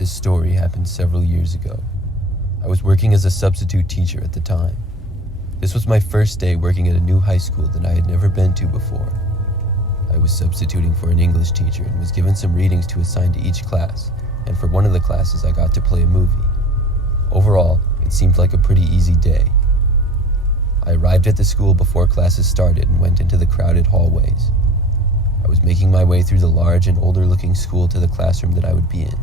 This story happened several years ago. I was working as a substitute teacher at the time. This was my first day working at a new high school that I had never been to before. I was substituting for an English teacher and was given some readings to assign to each class, and for one of the classes I got to play a movie. Overall, it seemed like a pretty easy day. I arrived at the school before classes started and went into the crowded hallways. I was making my way through the large and older-looking school to the classroom that I would be in,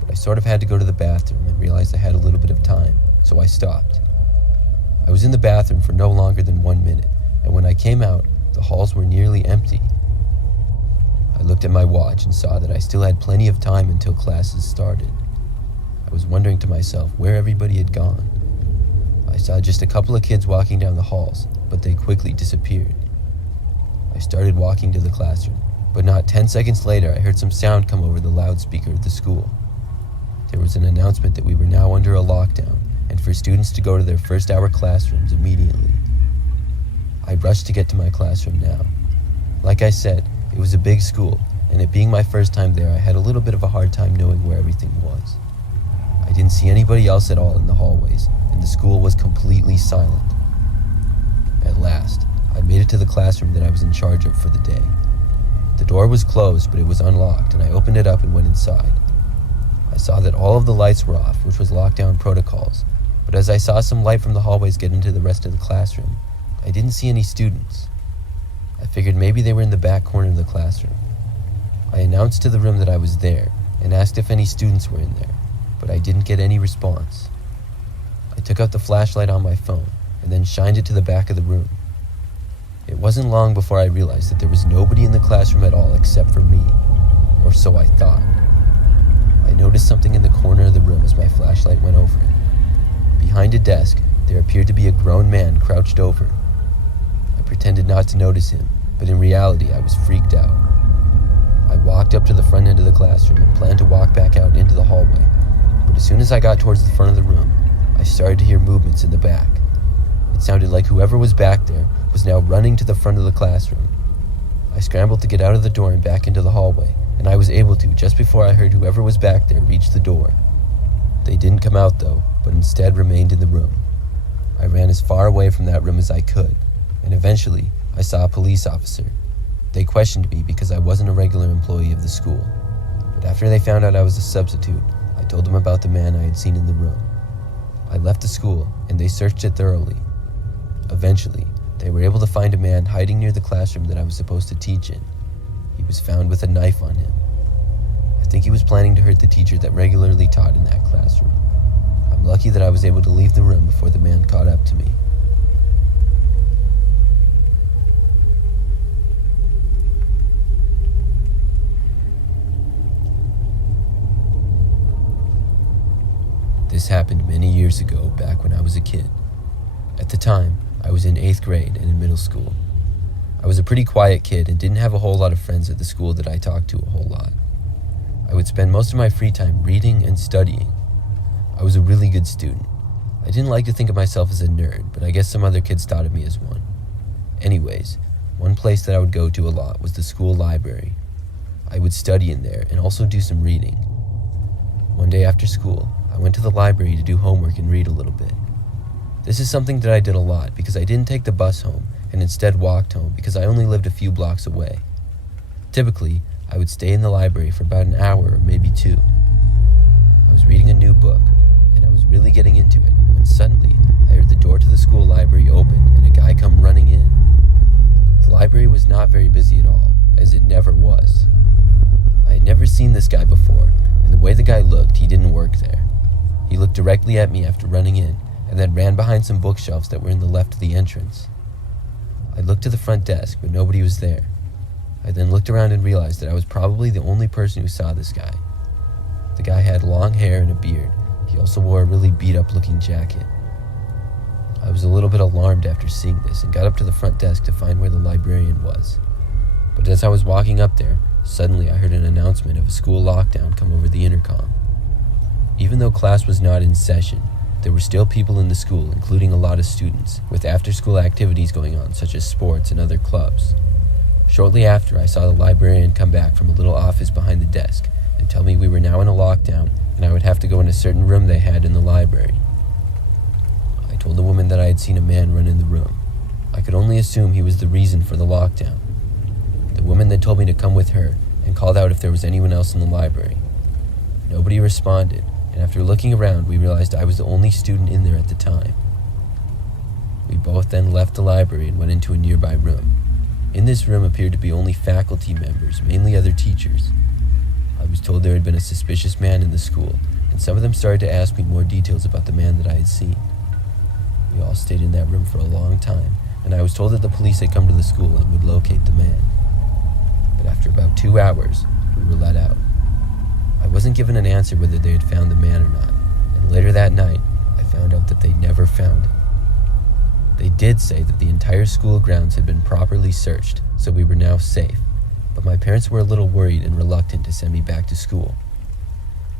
but I sort of had to go to the bathroom and realized I had a little bit of time, so I stopped. I was in the bathroom for no longer than 1 minute, and when I came out, the halls were nearly empty. I looked at my watch and saw that I still had plenty of time until classes started. I was wondering to myself where everybody had gone. I saw just a couple of kids walking down the halls, but they quickly disappeared. I started walking to the classroom, but not 10 seconds later I heard some sound come over the loudspeaker at the school. There was an announcement that we were now under a lockdown, and for students to go to their first-hour classrooms immediately. I rushed to get to my classroom now. Like I said, it was a big school, and it being my first time there, I had a little bit of a hard time knowing where everything was. I didn't see anybody else at all in the hallways, and the school was completely silent. At last, I made it to the classroom that I was in charge of for the day. The door was closed, but it was unlocked, and I opened it up and went inside. I saw that all of the lights were off, which was lockdown protocols, but as I saw some light from the hallways get into the rest of the classroom, I didn't see any students. I figured maybe they were in the back corner of the classroom. I announced to the room that I was there and asked if any students were in there, but I didn't get any response. I took out the flashlight on my phone and then shined it to the back of the room. It wasn't long before I realized that there was nobody in the classroom at all except for me, or so I thought. I noticed something in the corner of the room as my flashlight went over it. Behind a desk, there appeared to be a grown man crouched over. I pretended not to notice him, but in reality I was freaked out. I walked up to the front end of the classroom and planned to walk back out into the hallway, but as soon as I got towards the front of the room, I started to hear movements in the back. It sounded like whoever was back there was now running to the front of the classroom. I scrambled to get out of the door and back into the hallway, and I was able to just before I heard whoever was back there reach the door. They didn't come out though, but instead remained in the room. I ran as far away from that room as I could, and eventually I saw a police officer. They questioned me because I wasn't a regular employee of the school, but after they found out I was a substitute, I told them about the man I had seen in the room. I left the school, and they searched it thoroughly. Eventually, they were able to find a man hiding near the classroom that I was supposed to teach in. He was found with a knife on him. I think he was planning to hurt the teacher that regularly taught in that classroom. I'm lucky that I was able to leave the room before the man caught up to me. This happened many years ago, back when I was a kid. At the time, I was in 8th grade and in middle school. I was a pretty quiet kid and didn't have a whole lot of friends at the school that I talked to a whole lot. I would spend most of my free time reading and studying. I was a really good student. I didn't like to think of myself as a nerd, but I guess some other kids thought of me as one. Anyways, one place that I would go to a lot was the school library. I would study in there and also do some reading. One day after school, I went to the library to do homework and read a little bit. This is something that I did a lot because I didn't take the bus home and instead walked home because I only lived a few blocks away. Typically, I would stay in the library for about an hour or maybe 2. I was reading a new book, and I was really getting into it when suddenly I heard the door to the school library open and a guy come running in. The library was not very busy at all, as it never was. I had never seen this guy before, and the way the guy looked, he didn't work there. He looked directly at me after running in, and then ran behind some bookshelves that were in the left of the entrance. I looked to the front desk, but nobody was there. I then looked around and realized that I was probably the only person who saw this guy. The guy had long hair and a beard. He also wore a really beat-up looking jacket. I was a little bit alarmed after seeing this and got up to the front desk to find where the librarian was. But as I was walking up there, suddenly I heard an announcement of a school lockdown come over the intercom. Even though class was not in session, there were still people in the school, including a lot of students, with after-school activities going on, such as sports and other clubs. Shortly after, I saw the librarian come back from a little office behind the desk and and tell me we were now in a lockdown and I would have to go in a certain room they had in the library. I told the woman that I had seen a man run in the room. I could only assume he was the reason for the lockdown. The woman then told me to come with her and called out if there was anyone else in the library. Nobody responded, and after looking around, we realized I was the only student in there at the time. We both then left the library and went into a nearby room. In this room appeared to be only faculty members, mainly other teachers. I was told there had been a suspicious man in the school, and some of them started to ask me more details about the man that I had seen. We all stayed in that room for a long time, and I was told that the police had come to the school and would locate the man. But after about 2 hours, we were let out. I wasn't given an answer whether they had found the man or not, and later that night, I found out that they never found him. They did say that the entire school grounds had been properly searched, so we were now safe, but my parents were a little worried and reluctant to send me back to school.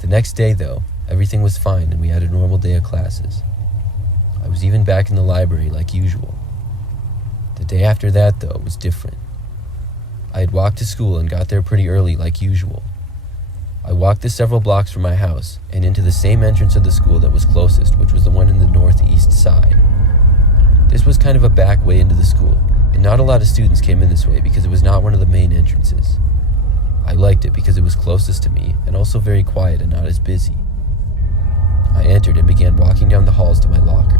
The next day, though, everything was fine and we had a normal day of classes. I was even back in the library like usual. The day after that, though, was different. I had walked to school and got there pretty early like usual. I walked the several blocks from my house and into the same entrance of the school that was closest, which was the one in the northeast side. This was kind of a back way into the school, and not a lot of students came in this way because it was not one of the main entrances. I liked it because it was closest to me and also very quiet and not as busy. I entered and began walking down the halls to my locker.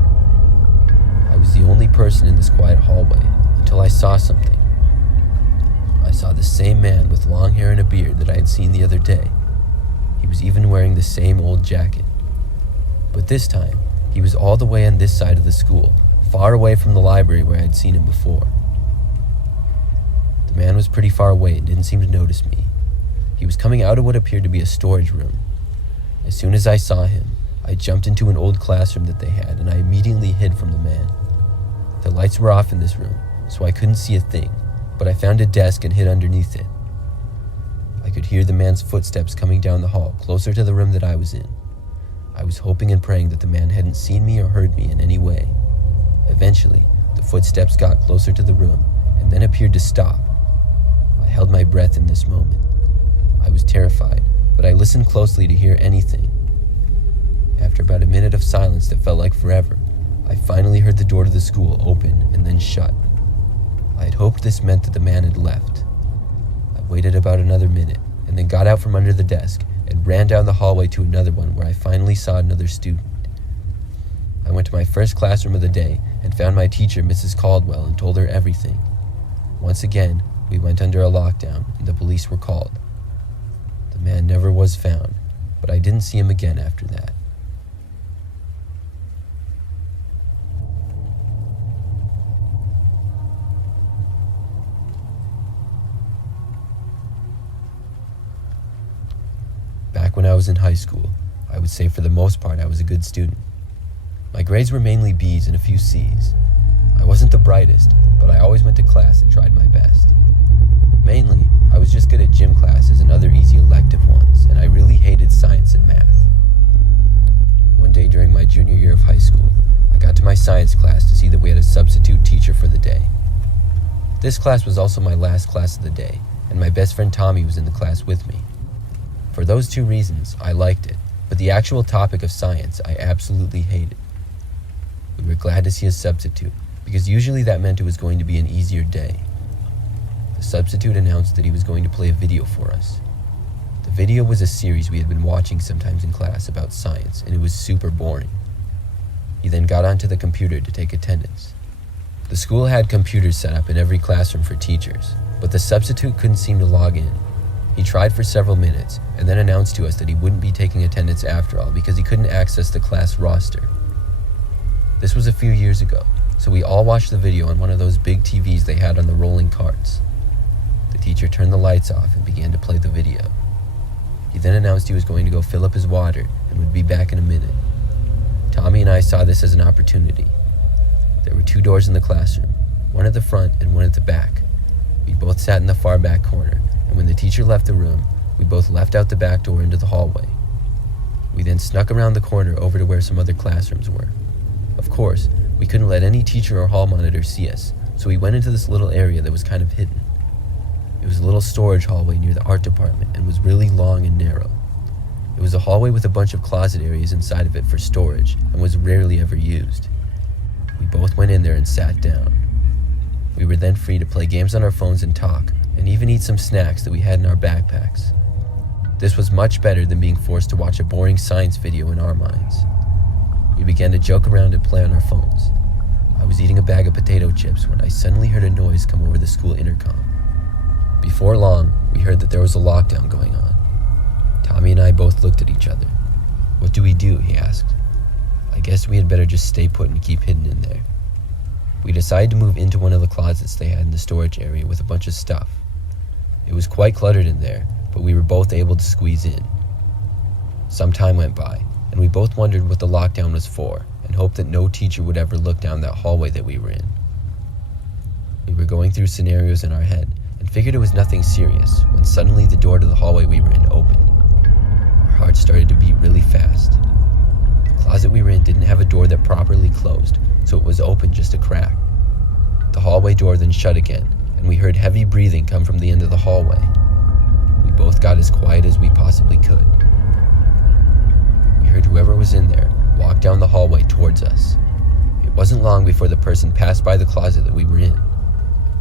I was the only person in this quiet hallway until I saw something. I saw the same man with long hair and a beard that I had seen the other day. He was even wearing the same old jacket. But this time, he was all the way on this side of the school, far away from the library where I had seen him before. The man was pretty far away and didn't seem to notice me. He was coming out of what appeared to be a storage room. As soon as I saw him, I jumped into an old classroom that they had and I immediately hid from the man. The lights were off in this room, so I couldn't see a thing, but I found a desk and hid underneath it. I could hear the man's footsteps coming down the hall, closer to the room that I was in. I was hoping and praying that the man hadn't seen me or heard me in any way. Eventually, the footsteps got closer to the room and then appeared to stop. I held my breath in this moment. I was terrified, but I listened closely to hear anything. After about a minute of silence that felt like forever, I finally heard the door to the school open and then shut. I had hoped this meant that the man had left. I waited about another minute and then got out from under the desk and ran down the hallway to another one where I finally saw another student. I went to my first classroom of the day and found my teacher, Mrs. Caldwell, and told her everything. Once again, we went under a lockdown and the police were called. The man never was found, but I didn't see him again after that. Back when I was in high school, I would say for the most part I was a good student. My grades were mainly B's and a few C's. I wasn't the brightest, but I always went to class and tried my best. Mainly, I was just good at gym classes and other easy elective ones, and I really hated science and math. One day during my junior year of high school, I got to my science class to see that we had a substitute teacher for the day. This class was also my last class of the day, and my best friend Tommy was in the class with me. For those two reasons, I liked it, but the actual topic of science I absolutely hated. We were glad to see a substitute, because usually that meant it was going to be an easier day. The substitute announced that he was going to play a video for us. The video was a series we had been watching sometimes in class about science, and it was super boring. He then got onto the computer to take attendance. The school had computers set up in every classroom for teachers, but the substitute couldn't seem to log in. He tried for several minutes, and then announced to us that he wouldn't be taking attendance after all because he couldn't access the class roster. This was a few years ago, so we all watched the video on one of those big TVs they had on the rolling carts. The teacher turned the lights off and began to play the video. He then announced he was going to go fill up his water and would be back in a minute. Tommy and I saw this as an opportunity. There were 2 doors in the classroom, one at the front and one at the back. We both sat in the far back corner, and when the teacher left the room, we both left out the back door into the hallway. We then snuck around the corner over to where some other classrooms were. Of course, we couldn't let any teacher or hall monitor see us, so we went into this little area that was kind of hidden. It was a little storage hallway near the art department and was really long and narrow. It was a hallway with a bunch of closet areas inside of it for storage and was rarely ever used. We both went in there and sat down. We were then free to play games on our phones and talk, and even eat some snacks that we had in our backpacks. This was much better than being forced to watch a boring science video in our minds. We began to joke around and play on our phones. I was eating a bag of potato chips when I suddenly heard a noise come over the school intercom. Before long, we heard that there was a lockdown going on. Tommy and I both looked at each other. "What do we do?" he asked. "I guess we had better just stay put and keep hidden in there." We decided to move into one of the closets they had in the storage area with a bunch of stuff. It was quite cluttered in there, but we were both able to squeeze in. Some time went by, and we both wondered what the lockdown was for and hoped that no teacher would ever look down that hallway that we were in. We were going through scenarios in our head and figured it was nothing serious when suddenly the door to the hallway we were in opened. Our hearts started to beat really fast. The closet we were in didn't have a door that properly closed, so it was open just a crack. The hallway door then shut again, and we heard heavy breathing come from the end of the hallway. We both got as quiet as we possibly could. We heard whoever was in there walk down the hallway towards us. It wasn't long before the person passed by the closet that we were in.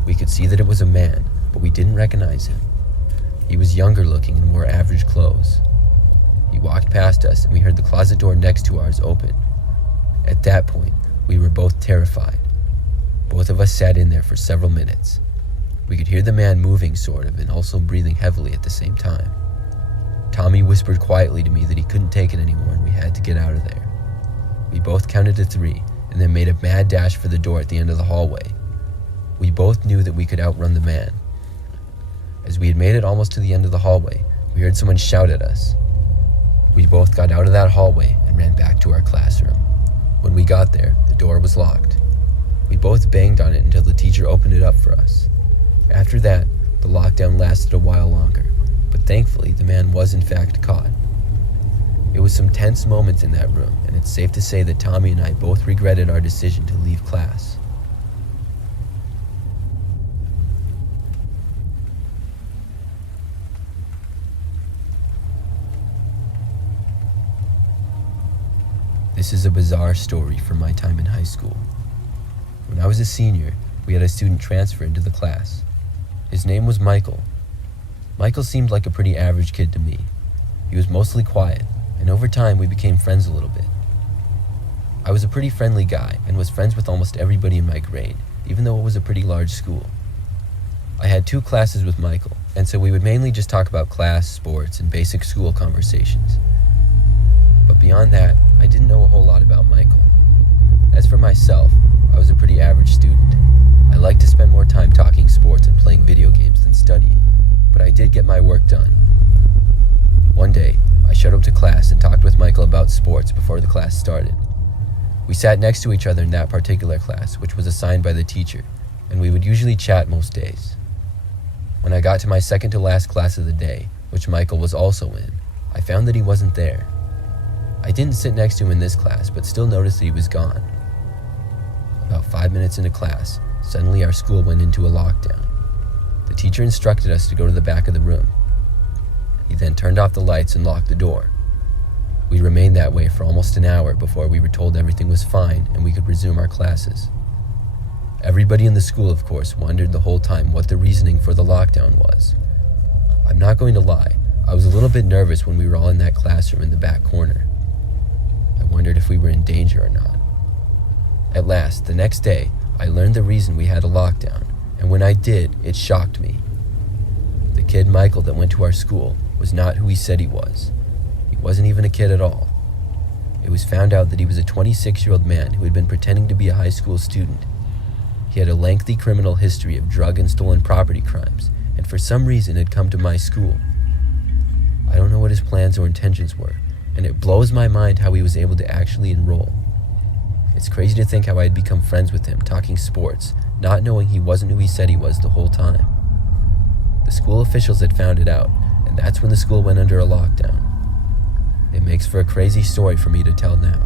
We could see that it was a man, but we didn't recognize him. He was younger looking and wore average clothes. He walked past us, and we heard the closet door next to ours open. At that point, we were both terrified. Both of us sat in there for several minutes. We could hear the man moving sort of and also breathing heavily at the same time. Tommy whispered quietly to me that he couldn't take it anymore and we had to get out of there. We both counted to 3 and then made a mad dash for the door at the end of the hallway. We both knew that we could outrun the man. As we had made it almost to the end of the hallway, we heard someone shout at us. We both got out of that hallway and ran back to our classroom. When we got there, the door was locked. We both banged on it until the teacher opened it up for us. After that, the lockdown lasted a while longer, but thankfully the man was in fact caught. It was some tense moments in that room, and it's safe to say that Tommy and I both regretted our decision to leave class. This is a bizarre story from my time in high school. When I was a senior, we had a student transfer into the class. His name was Michael. Michael seemed like a pretty average kid to me. He was mostly quiet, and over time we became friends a little bit. I was a pretty friendly guy and was friends with almost everybody in my grade, even though it was a pretty large school. I had 2 classes with Michael, and so we would mainly just talk about class, sports, and basic school conversations. But beyond that, I didn't know a whole lot about Michael. As for myself, I was a pretty average student. I liked to spend more time talking sports and playing video games than studying, but I did get my work done. One day, I showed up to class and talked with Michael about sports before the class started. We sat next to each other in that particular class, which was assigned by the teacher, and we would usually chat most days. When I got to my second to last class of the day, which Michael was also in, I found that he wasn't there. I didn't sit next to him in this class, but still noticed that he was gone. About 5 minutes into class, suddenly our school went into a lockdown. The teacher instructed us to go to the back of the room. He then turned off the lights and locked the door. We remained that way for almost an hour before we were told everything was fine and we could resume our classes. Everybody in the school, of course, wondered the whole time what the reasoning for the lockdown was. I'm not going to lie, I was a little bit nervous when we were all in that classroom in the back corner. I wondered if we were in danger or not. At last, the next day, I learned the reason we had a lockdown, and when I did, it shocked me. The kid Michael that went to our school was not who he said he was. He wasn't even a kid at all. It was found out that he was a 26-year-old man who had been pretending to be a high school student. He had a lengthy criminal history of drug and stolen property crimes, and for some reason had come to my school. I don't know what his plans or intentions were, and it blows my mind how he was able to actually enroll. It's crazy to think how I had become friends with him, talking sports, not knowing he wasn't who he said he was the whole time. The school officials had found it out, and that's when the school went under a lockdown. It makes for a crazy story for me to tell now.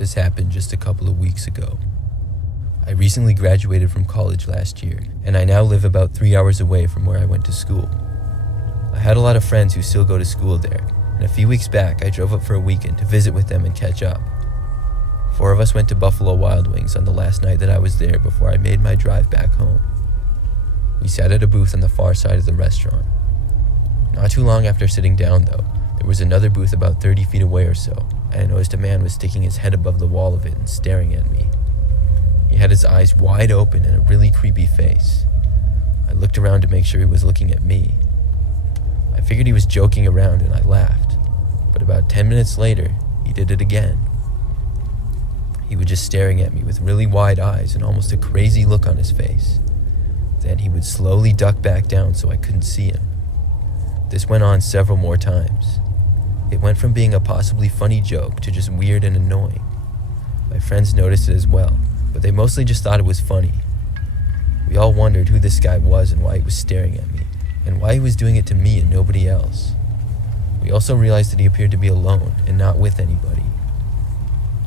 This happened just a couple of weeks ago. I recently graduated from college last year, and I now live about 3 hours away from where I went to school. I had a lot of friends who still go to school there, and a few weeks back I drove up for a weekend to visit with them and catch up. 4 of us went to Buffalo Wild Wings on the last night that I was there before I made my drive back home. We sat at a booth on the far side of the restaurant. Not too long after sitting down, though, there was another booth about 30 feet away or so, and I noticed a man was sticking his head above the wall of it and staring at me. He had his eyes wide open and a really creepy face. I looked around to make sure he was looking at me. I figured he was joking around and I laughed, but about 10 minutes later, he did it again. He was just staring at me with really wide eyes and almost a crazy look on his face. Then he would slowly duck back down so I couldn't see him. This went on several more times. It went from being a possibly funny joke to just weird and annoying. My friends noticed it as well, but they mostly just thought it was funny. We all wondered who this guy was and why he was staring at me, and why he was doing it to me and nobody else. We also realized that he appeared to be alone and not with anybody.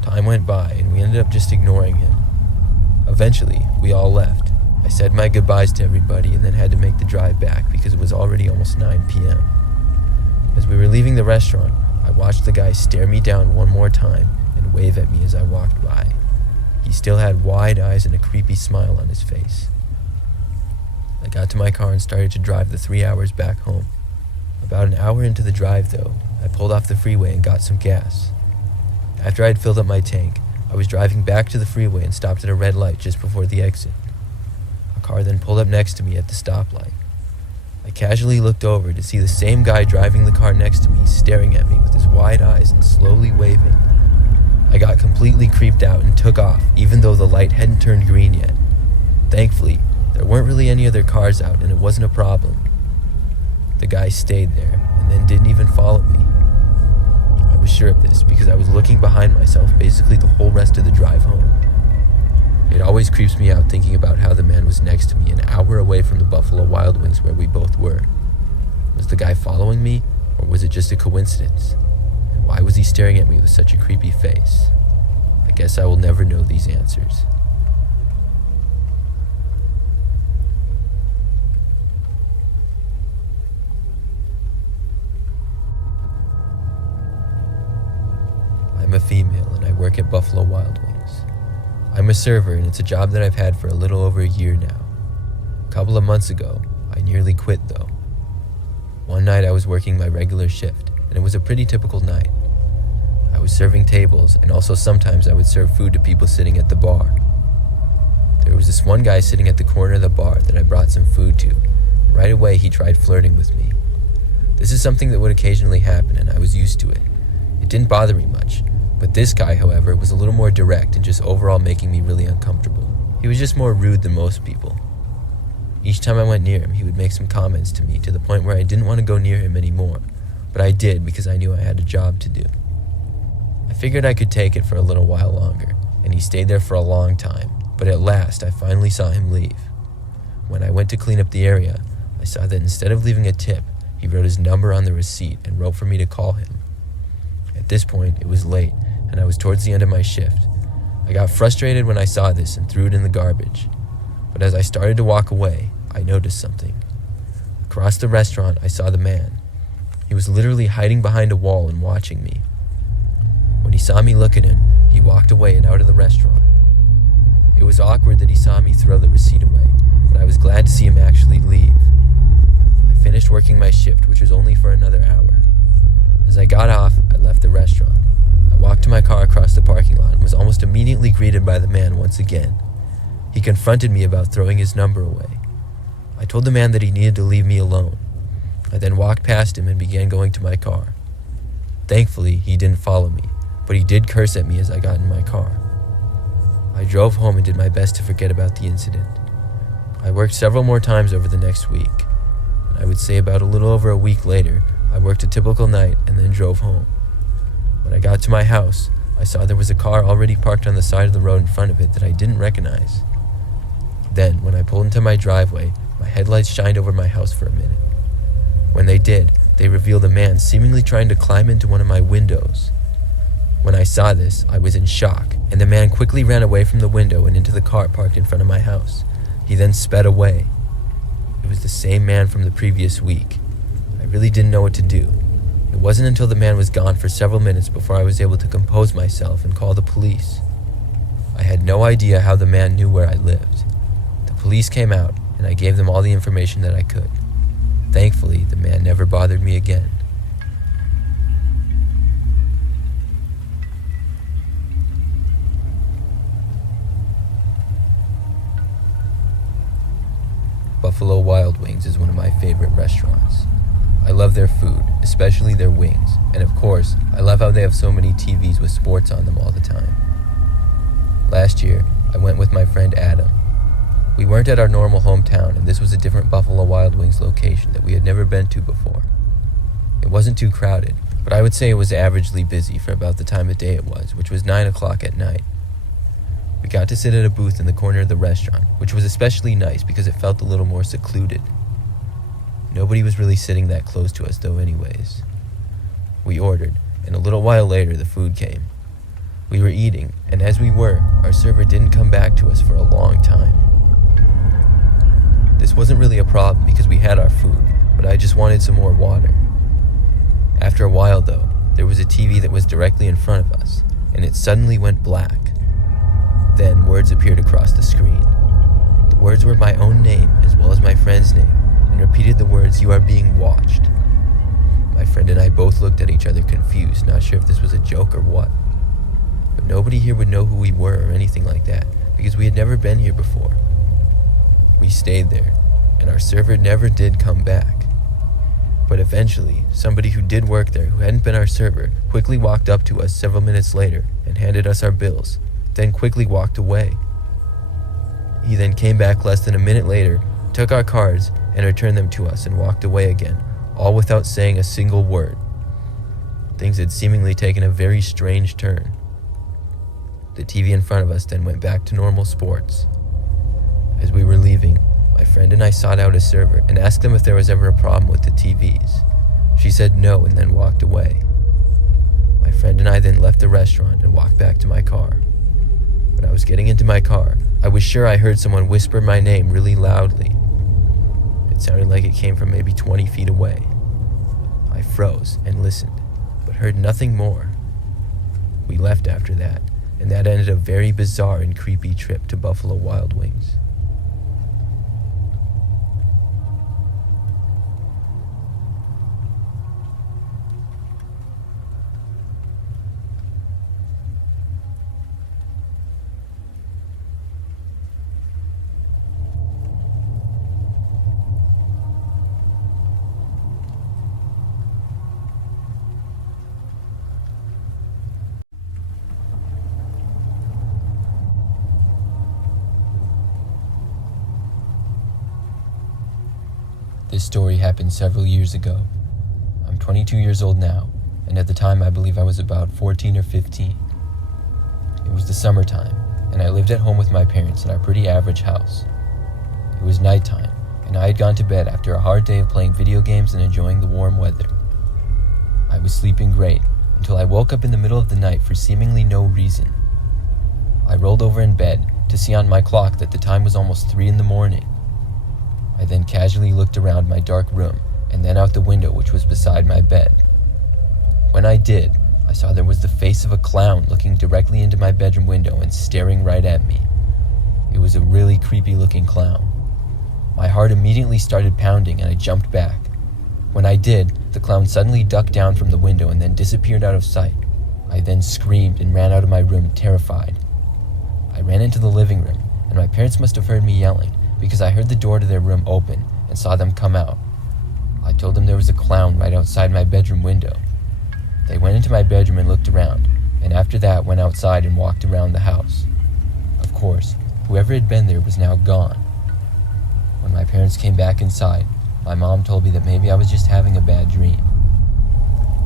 Time went by and we ended up just ignoring him. Eventually, we all left. I said my goodbyes to everybody and then had to make the drive back because it was already almost 9 p.m. As we were leaving the restaurant, I watched the guy stare me down one more time and wave at me as I walked by. He still had wide eyes and a creepy smile on his face. I got to my car and started to drive the 3 hours back home. About an hour into the drive, though, I pulled off the freeway and got some gas. After I had filled up my tank, I was driving back to the freeway and stopped at a red light just before the exit. A car then pulled up next to me at the stoplight. I casually looked over to see the same guy driving the car next to me staring at me with his wide eyes and slowly waving. I got completely creeped out and took off, even though the light hadn't turned green yet. Thankfully, there weren't really any other cars out and it wasn't a problem. The guy stayed there and then didn't even follow me. I was sure of this because I was looking behind myself basically the whole rest of the drive home. It always creeps me out thinking about how the man was next to me an hour away from the Buffalo Wild Wings where we both were. Was the guy following me, or was it just a coincidence? And why was he staring at me with such a creepy face? I guess I will never know these answers. I'm a female and I work at Buffalo Wild Wings. I'm a server and it's a job that I've had for a little over a year now. A couple of months ago, I nearly quit though. One night I was working my regular shift and it was a pretty typical night. I was serving tables and also sometimes I would serve food to people sitting at the bar. There was this one guy sitting at the corner of the bar that I brought some food to. Right away he tried flirting with me. This is something that would occasionally happen and I was used to it. It didn't bother me much. But this guy, however, was a little more direct and just overall making me really uncomfortable. He was just more rude than most people. Each time I went near him, he would make some comments to me to the point where I didn't want to go near him anymore, but I did because I knew I had a job to do. I figured I could take it for a little while longer, and he stayed there for a long time, but at last I finally saw him leave. When I went to clean up the area, I saw that instead of leaving a tip, he wrote his number on the receipt and wrote for me to call him. At this point, it was late, and I was towards the end of my shift. I got frustrated when I saw this and threw it in the garbage. But as I started to walk away, I noticed something. Across the restaurant, I saw the man. He was literally hiding behind a wall and watching me. When he saw me look at him, he walked away and out of the restaurant. It was awkward that he saw me throw the receipt away, but I was glad to see him actually leave. I finished working my shift, which was only for another hour. As I got off, I left the restaurant. I walked to my car across the parking lot and was almost immediately greeted by the man once again. He confronted me about throwing his number away. I told the man that he needed to leave me alone. I then walked past him and began going to my car. Thankfully, he didn't follow me, but he did curse at me as I got in my car. I drove home and did my best to forget about the incident. I worked several more times over the next week, and I would say about a little over a week later, I worked a typical night and then drove home. When I got to my house, I saw there was a car already parked on the side of the road in front of it that I didn't recognize. Then, when I pulled into my driveway, my headlights shined over my house for a minute. When they did, they revealed a man seemingly trying to climb into one of my windows. When I saw this, I was in shock, and the man quickly ran away from the window and into the car parked in front of my house. He then sped away. It was the same man from the previous week. I really didn't know what to do. It wasn't until the man was gone for several minutes before I was able to compose myself and call the police. I had no idea how the man knew where I lived. The police came out, and I gave them all the information that I could. Thankfully, the man never bothered me again. Buffalo Wild Wings is one of my favorite restaurants. I love their food, especially their wings, and of course, I love how they have so many TVs with sports on them all the time. Last year, I went with my friend Adam. We weren't at our normal hometown, and this was a different Buffalo Wild Wings location that we had never been to before. It wasn't too crowded, but I would say it was averagely busy for about the time of day it was, which was 9 o'clock at night. We got to sit at a booth in the corner of the restaurant, which was especially nice because it felt a little more secluded. Nobody was really sitting that close to us though anyways. We ordered, and a little while later the food came. We were eating, and as we were, our server didn't come back to us for a long time. This wasn't really a problem because we had our food, but I just wanted some more water. After a while though, there was a TV that was directly in front of us, and it suddenly went black. Then words appeared across the screen. The words were my own name as well as my friend's name, and repeated the words, "You are being watched." My friend and I both looked at each other confused, not sure if this was a joke or what. But nobody here would know who we were or anything like that, because we had never been here before. We stayed there, and our server never did come back. But eventually, somebody who did work there, who hadn't been our server, quickly walked up to us several minutes later and handed us our bills, then quickly walked away. He then came back less than a minute later, took our cards, and returned them to us and walked away again, all without saying a single word. Things had seemingly taken a very strange turn. The TV in front of us then went back to normal sports. As we were leaving, my friend and I sought out a server and asked them if there was ever a problem with the TVs. She said no and then walked away. My friend and I then left the restaurant and walked back to my car. When I was getting into my car, I was sure I heard someone whisper my name really loudly. It sounded like it came from maybe 20 feet away. I froze and listened, but heard nothing more. We left after that, and that ended a very bizarre and creepy trip to Buffalo Wild Wings. This story happened several years ago. I'm 22 years old now, and at the time I believe I was about 14 or 15. It was the summertime, and I lived at home with my parents in our pretty average house. It was nighttime, and I had gone to bed after a hard day of playing video games and enjoying the warm weather. I was sleeping great until I woke up in the middle of the night for seemingly no reason. I rolled over in bed to see on my clock that the time was almost 3 in the morning. I then casually looked around my dark room and then out the window which was beside my bed. When I did, I saw there was the face of a clown looking directly into my bedroom window and staring right at me. It was a really creepy looking clown. My heart immediately started pounding and I jumped back. When I did, the clown suddenly ducked down from the window and then disappeared out of sight. I then screamed and ran out of my room terrified. I ran into the living room, and my parents must have heard me yelling, because I heard the door to their room open and saw them come out. I told them there was a clown right outside my bedroom window. They went into my bedroom and looked around, and after that went outside and walked around the house. Of course, whoever had been there was now gone. When my parents came back inside, my mom told me that maybe I was just having a bad dream.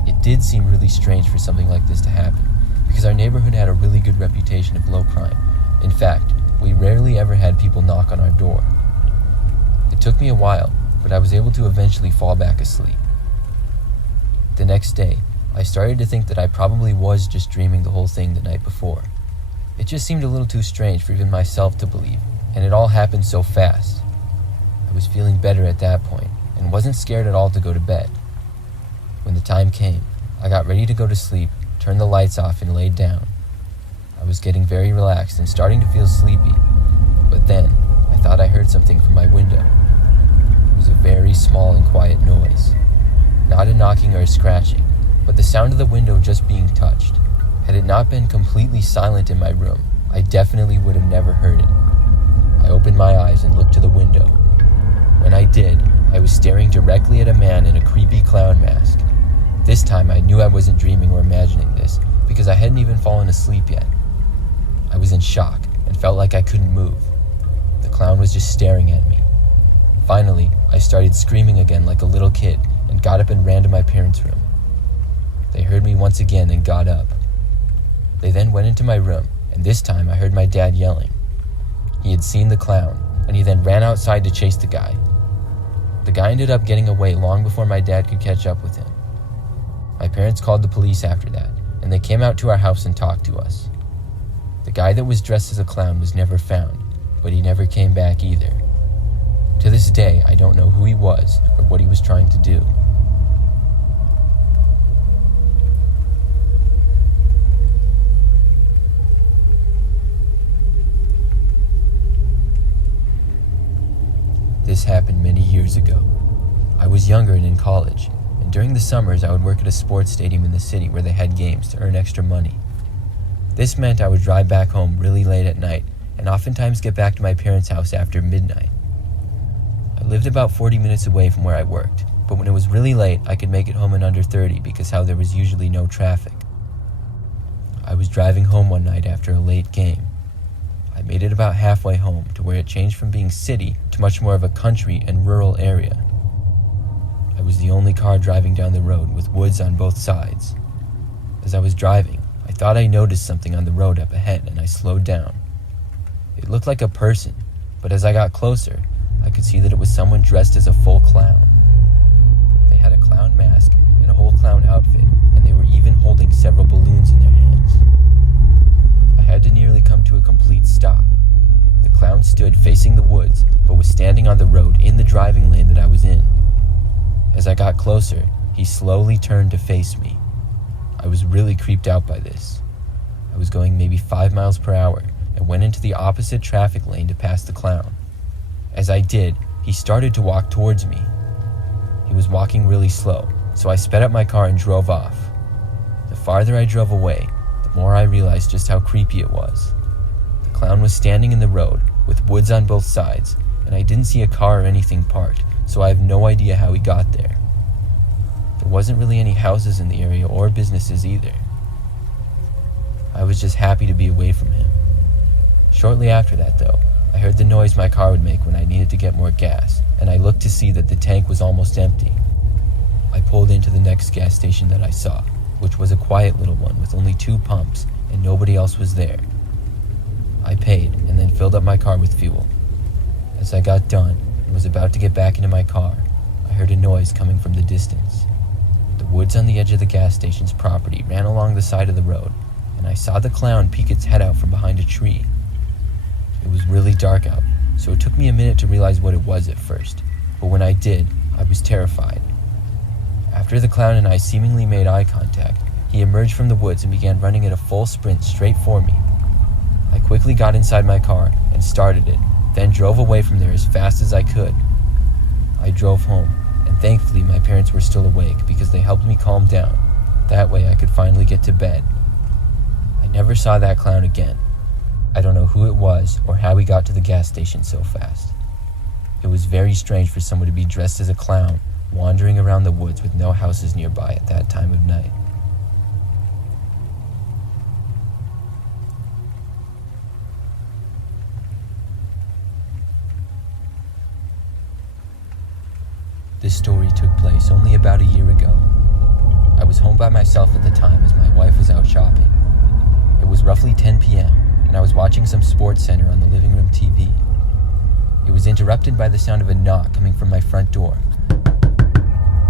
It did seem really strange for something like this to happen, because our neighborhood had a really good reputation of low crime. In fact, we rarely ever had people knock on our door. It took me a while, but I was able to eventually fall back asleep. The next day, I started to think that I probably was just dreaming the whole thing the night before. It just seemed a little too strange for even myself to believe, and it all happened so fast. I was feeling better at that point, and wasn't scared at all to go to bed. When the time came, I got ready to go to sleep, turned the lights off, and laid down. I was getting very relaxed and starting to feel sleepy, but then I thought I heard something from my window. It was a very small and quiet noise, not a knocking or a scratching, but the sound of the window just being touched. Had it not been completely silent in my room, I definitely would have never heard it. I opened my eyes and looked to the window. When I did, I was staring directly at a man in a creepy clown mask. This time I knew I wasn't dreaming or imagining this, because I hadn't even fallen asleep yet. I was in shock and felt like I couldn't move. The clown was just staring at me. Finally, I started screaming again like a little kid and got up and ran to my parents' room. They heard me once again and got up. They then went into my room, and this time I heard my dad yelling. He had seen the clown, and he then ran outside to chase the guy. The guy ended up getting away long before my dad could catch up with him. My parents called the police after that, and they came out to our house and talked to us. The guy that was dressed as a clown was never found, but he never came back either. To this day, I don't know who he was or what he was trying to do. This happened many years ago. I was younger and in college, and during the summers I would work at a sports stadium in the city where they had games to earn extra money. This meant I would drive back home really late at night and oftentimes get back to my parents' house after midnight. I lived about 40 minutes away from where I worked, but when it was really late I could make it home in under 30 because how there was usually no traffic. I was driving home one night after a late game. I made it about halfway home to where it changed from being city to much more of a country and rural area. I was the only car driving down the road with woods on both sides. As I was driving, I thought I noticed something on the road up ahead and I slowed down. It looked like a person, but as I got closer, I could see that it was someone dressed as a full clown. They had a clown mask and a whole clown outfit, and they were even holding several balloons in their hands. I had to nearly come to a complete stop. The clown stood facing the woods, but was standing on the road in the driving lane that I was in. As I got closer, he slowly turned to face me. I was really creeped out by this. I was going maybe 5 miles per hour and went into the opposite traffic lane to pass the clown. As I did, he started to walk towards me. He was walking really slow, so I sped up my car and drove off. The farther I drove away, the more I realized just how creepy it was. The clown was standing in the road with woods on both sides, and I didn't see a car or anything parked, so I have no idea how he got there. There wasn't really any houses in the area or businesses either. I was just happy to be away from him. Shortly after that, though, I heard the noise my car would make when I needed to get more gas, and I looked to see that the tank was almost empty. I pulled into the next gas station that I saw, which was a quiet little one with only 2 pumps, and nobody else was there. I paid and then filled up my car with fuel. As I got done and was about to get back into my car, I heard a noise coming from the distance. The woods on the edge of the gas station's property ran along the side of the road, and I saw the clown peek its head out from behind a tree. It was really dark out, so it took me a minute to realize what it was at first, but when I did, I was terrified. After the clown and I seemingly made eye contact, he emerged from the woods and began running at a full sprint straight for me. I quickly got inside my car and started it, then drove away from there as fast as I could. I drove home, and thankfully my parents were still awake because they helped me calm down. That way I could finally get to bed. I never saw that clown again. I don't know who it was or how he got to the gas station so fast. It was very strange for someone to be dressed as a clown, wandering around the woods with no houses nearby at that time of night. This story took place only about a year ago. I was home by myself at the time as my wife was out shopping. It was roughly 10 p.m. and I was watching some sports center on the living room TV. It was interrupted by the sound of a knock coming from my front door.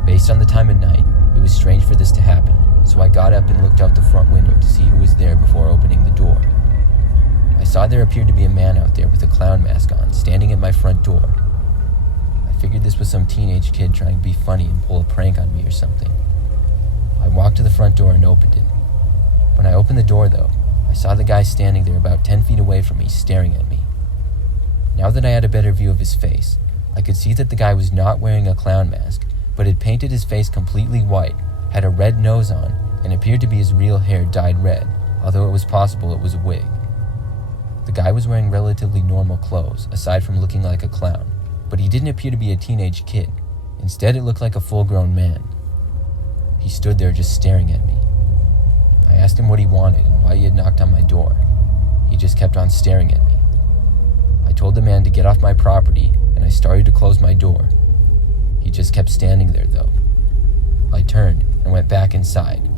Based on the time of night, it was strange for this to happen, so I got up and looked out the front window to see who was there before opening the door. I saw there appeared to be a man out there with a clown mask on, standing at my front door. I figured this was some teenage kid trying to be funny and pull a prank on me or something. I walked to the front door and opened it. When I opened the door, though, I saw the guy standing there about 10 feet away from me, staring at me. Now that I had a better view of his face, I could see that the guy was not wearing a clown mask, but had painted his face completely white, had a red nose on, and appeared to be his real hair dyed red, although it was possible it was a wig. The guy was wearing relatively normal clothes, aside from looking like a clown, but he didn't appear to be a teenage kid. Instead, it looked like a full-grown man. He stood there just staring at me. I asked him what he wanted and why he had knocked on my door. He just kept on staring at me. I told the man to get off my property, and I started to close my door. He just kept standing there, though. I turned and went back inside.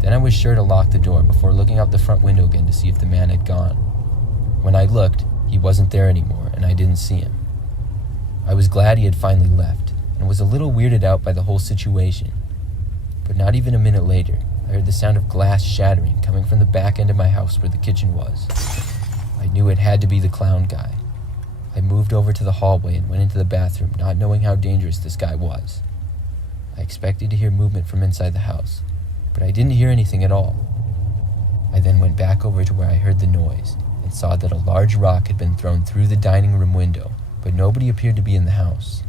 Then I was sure to lock the door before looking out the front window again to see if the man had gone. When I looked, he wasn't there anymore, and I didn't see him. I was glad he had finally left, and was a little weirded out by the whole situation. But not even a minute later, I heard the sound of glass shattering coming from the back end of my house where the kitchen was. I knew it had to be the clown guy. I moved over to the hallway and went into the bathroom, not knowing how dangerous this guy was. I expected to hear movement from inside the house, but I didn't hear anything at all. I then went back over to where I heard the noise and saw that a large rock had been thrown through the dining room window, but nobody appeared to be in the house.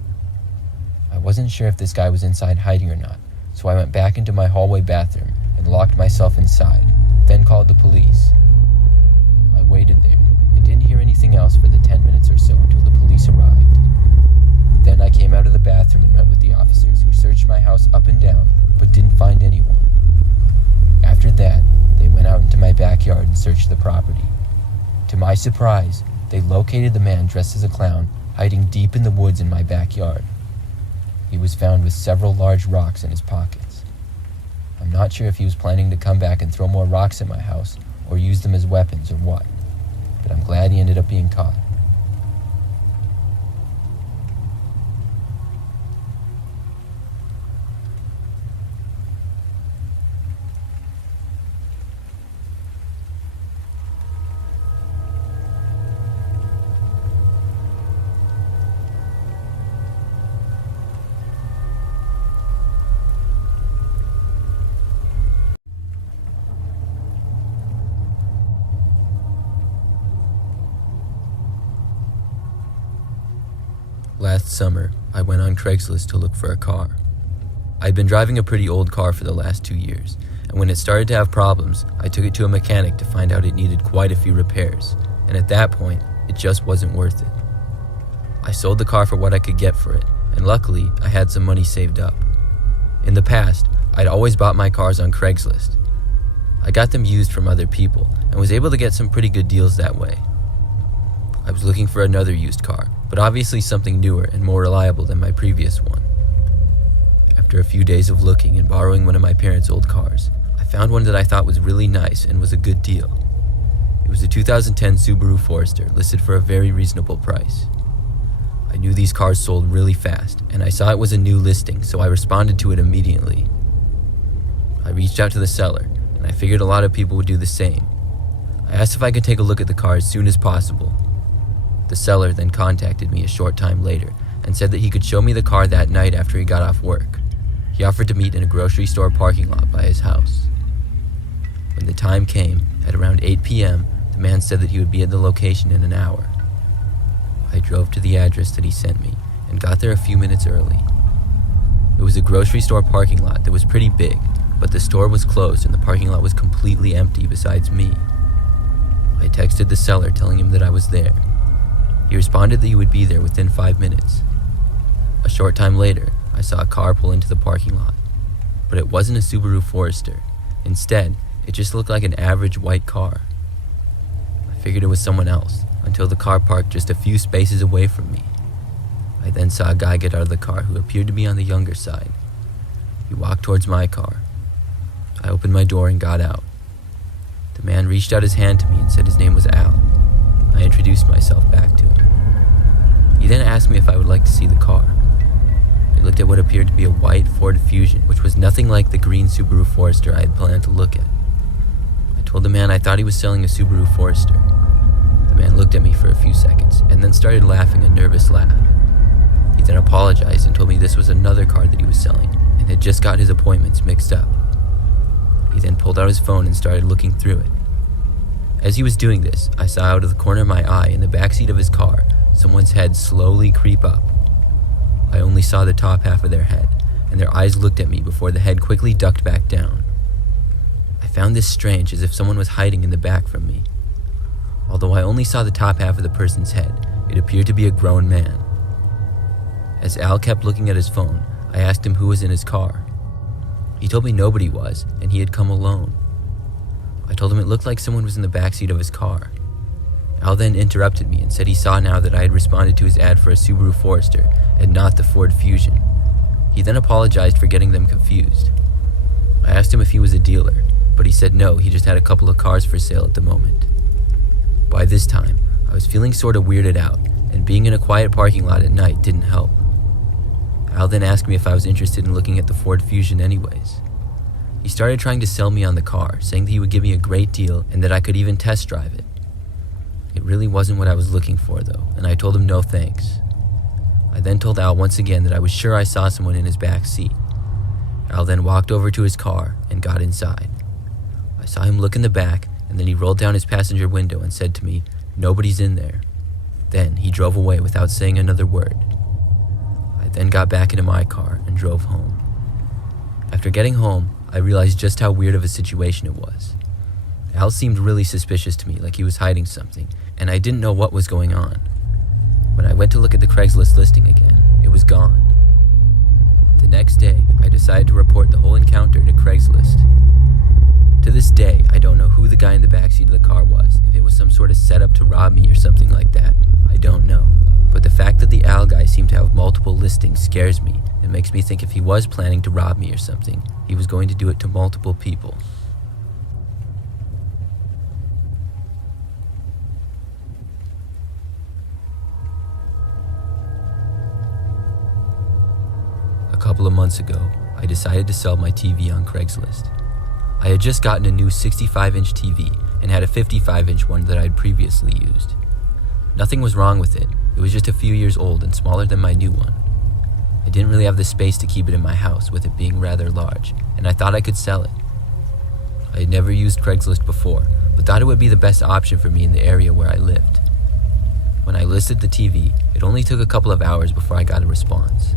I wasn't sure if this guy was inside hiding or not, so I went back into my hallway bathroom and locked myself inside, then called the police. I waited there and didn't hear anything else for the 10 minutes or so until the police arrived. Then I came out of the bathroom and met with the officers, who searched my house up and down, but didn't find anyone. After that, they went out into my backyard and searched the property. To my surprise, they located the man dressed as a clown, hiding deep in the woods in my backyard. He was found with several large rocks in his pockets. I'm not sure if he was planning to come back and throw more rocks at my house, or use them as weapons or what, but I'm glad he ended up being caught. Last summer, I went on Craigslist to look for a car. I'd been driving a pretty old car for the last 2 years, and when it started to have problems, I took it to a mechanic to find out it needed quite a few repairs, and at that point, it just wasn't worth it. I sold the car for what I could get for it, and luckily, I had some money saved up. In the past, I'd always bought my cars on Craigslist. I got them used from other people, and was able to get some pretty good deals that way. I was looking for another used car, but obviously something newer and more reliable than my previous one. After a few days of looking and borrowing one of my parents' old cars, I found one that I thought was really nice and was a good deal. It was a 2010 Subaru Forester, listed for a very reasonable price. I knew these cars sold really fast, and I saw it was a new listing, so I responded to it immediately. I reached out to the seller, and I figured a lot of people would do the same. I asked if I could take a look at the car as soon as possible. The seller then contacted me a short time later and said that he could show me the car that night after he got off work. He offered to meet in a grocery store parking lot by his house. When the time came, at around 8 p.m., the man said that he would be at the location in an hour. I drove to the address that he sent me and got there a few minutes early. It was a grocery store parking lot that was pretty big, but the store was closed and the parking lot was completely empty besides me. I texted the seller telling him that I was there. He responded that he would be there within 5 minutes. A short time later, I saw a car pull into the parking lot, but it wasn't a Subaru Forester. Instead, it just looked like an average white car. I figured it was someone else, until the car parked just a few spaces away from me. I then saw a guy get out of the car who appeared to be on the younger side. He walked towards my car. I opened my door and got out. The man reached out his hand to me and said his name was Al. I introduced myself back to him. He then asked me if I would like to see the car. It looked at what appeared to be a white Ford Fusion, which was nothing like the green Subaru Forester I had planned to look at. I told the man I thought he was selling a Subaru Forester. The man looked at me for a few seconds and then started laughing a nervous laugh. He then apologized and told me this was another car that he was selling and had just got his appointments mixed up. He then pulled out his phone and started looking through it. As he was doing this, I saw out of the corner of my eye in the backseat of his car someone's head slowly creep up. I only saw the top half of their head, and their eyes looked at me before the head quickly ducked back down. I found this strange, as if someone was hiding in the back from me. Although I only saw the top half of the person's head, it appeared to be a grown man. As Al kept looking at his phone, I asked him who was in his car. He told me nobody was, and he had come alone. I told him it looked like someone was in the backseat of his car. Al then interrupted me and said he saw now that I had responded to his ad for a Subaru Forester and not the Ford Fusion. He then apologized for getting them confused. I asked him if he was a dealer, but he said no, he just had a couple of cars for sale at the moment. By this time, I was feeling sort of weirded out, and being in a quiet parking lot at night didn't help. Al then asked me if I was interested in looking at the Ford Fusion anyways. He started trying to sell me on the car, saying that he would give me a great deal and that I could even test drive it. It really wasn't what I was looking for though, and I told him no thanks. I then told Al once again that I was sure I saw someone in his back seat. Al then walked over to his car and got inside. I saw him look in the back, and then he rolled down his passenger window and said to me, "Nobody's in there." Then he drove away without saying another word. I then got back into my car and drove home. After getting home, I realized just how weird of a situation it was. Al seemed really suspicious to me, like he was hiding something, and I didn't know what was going on. When I went to look at the Craigslist listing again, it was gone. The next day, I decided to report the whole encounter to Craigslist. To this day, I don't know who the guy in the backseat of the car was. If it was some sort of setup to rob me or something like that, I don't know. But the fact that the Al guy seemed to have multiple listings scares me. It makes me think if he was planning to rob me or something, he was going to do it to multiple people. A couple of months ago, I decided to sell my TV on Craigslist. I had just gotten a new 65-inch TV and had a 55-inch one that I had previously used. Nothing was wrong with it. It was just a few years old and smaller than my new one. I didn't really have the space to keep it in my house, with it being rather large, and I thought I could sell it. I had never used Craigslist before, but thought it would be the best option for me in the area where I lived. When I listed the TV, it only took a couple of hours before I got a response.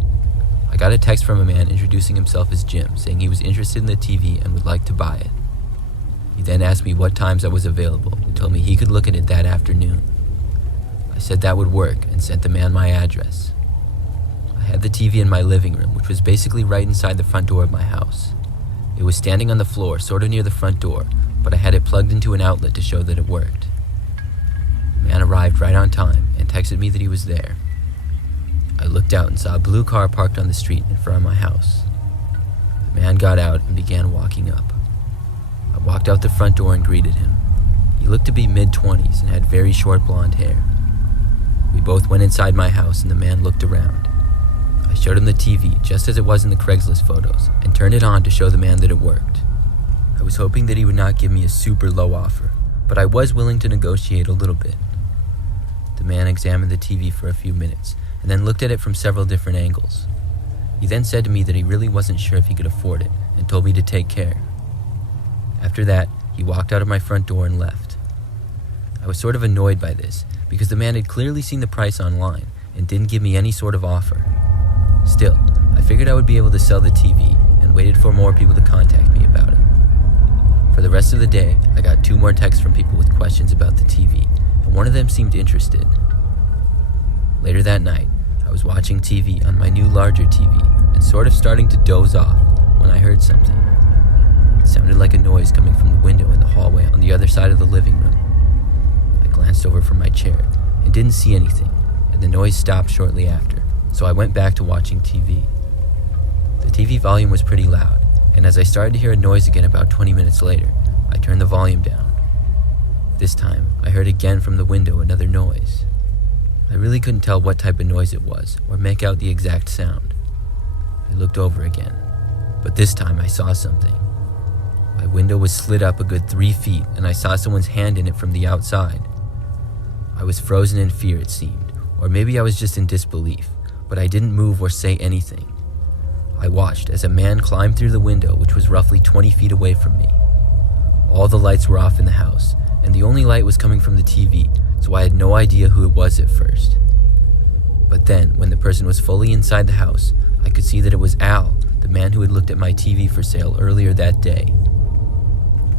I got a text from a man introducing himself as Jim, saying he was interested in the TV and would like to buy it. He then asked me what times I was available and told me he could look at it that afternoon. I said that would work and sent the man my address. I had the TV in my living room, which was basically right inside the front door of my house. It was standing on the floor, sort of near the front door, but I had it plugged into an outlet to show that it worked. The man arrived right on time and texted me that he was there. I looked out and saw a blue car parked on the street in front of my house. The man got out and began walking up. I walked out the front door and greeted him. He looked to be mid-20s and had very short blonde hair. We both went inside my house and the man looked around. I showed him the TV just as it was in the Craigslist photos and turned it on to show the man that it worked. I was hoping that he would not give me a super low offer, but I was willing to negotiate a little bit. The man examined the TV for a few minutes and then looked at it from several different angles. He then said to me that he really wasn't sure if he could afford it and told me to take care. After that, he walked out of my front door and left. I was sort of annoyed by this because the man had clearly seen the price online and didn't give me any sort of offer. Still, I figured I would be able to sell the TV and waited for more people to contact me about it. For the rest of the day, I got 2 more texts from people with questions about the TV, and one of them seemed interested. Later that night, I was watching TV on my new larger TV and sort of starting to doze off when I heard something. It sounded like a noise coming from the window in the hallway on the other side of the living room. I glanced over from my chair and didn't see anything, and the noise stopped shortly after, so I went back to watching TV. The TV volume was pretty loud, and as I started to hear a noise again about 20 minutes later, I turned the volume down. This time, I heard again from the window another noise. I really couldn't tell what type of noise it was or make out the exact sound. I looked over again, but this time I saw something. My window was slid up a good 3 feet, and I saw someone's hand in it from the outside. I was frozen in fear, it seemed, or maybe I was just in disbelief, but I didn't move or say anything. I watched as a man climbed through the window, which was roughly 20 feet away from me. All the lights were off in the house, and the only light was coming from the TV, so I had no idea who it was at first. But then, when the person was fully inside the house, I could see that it was Al, the man who had looked at my TV for sale earlier that day.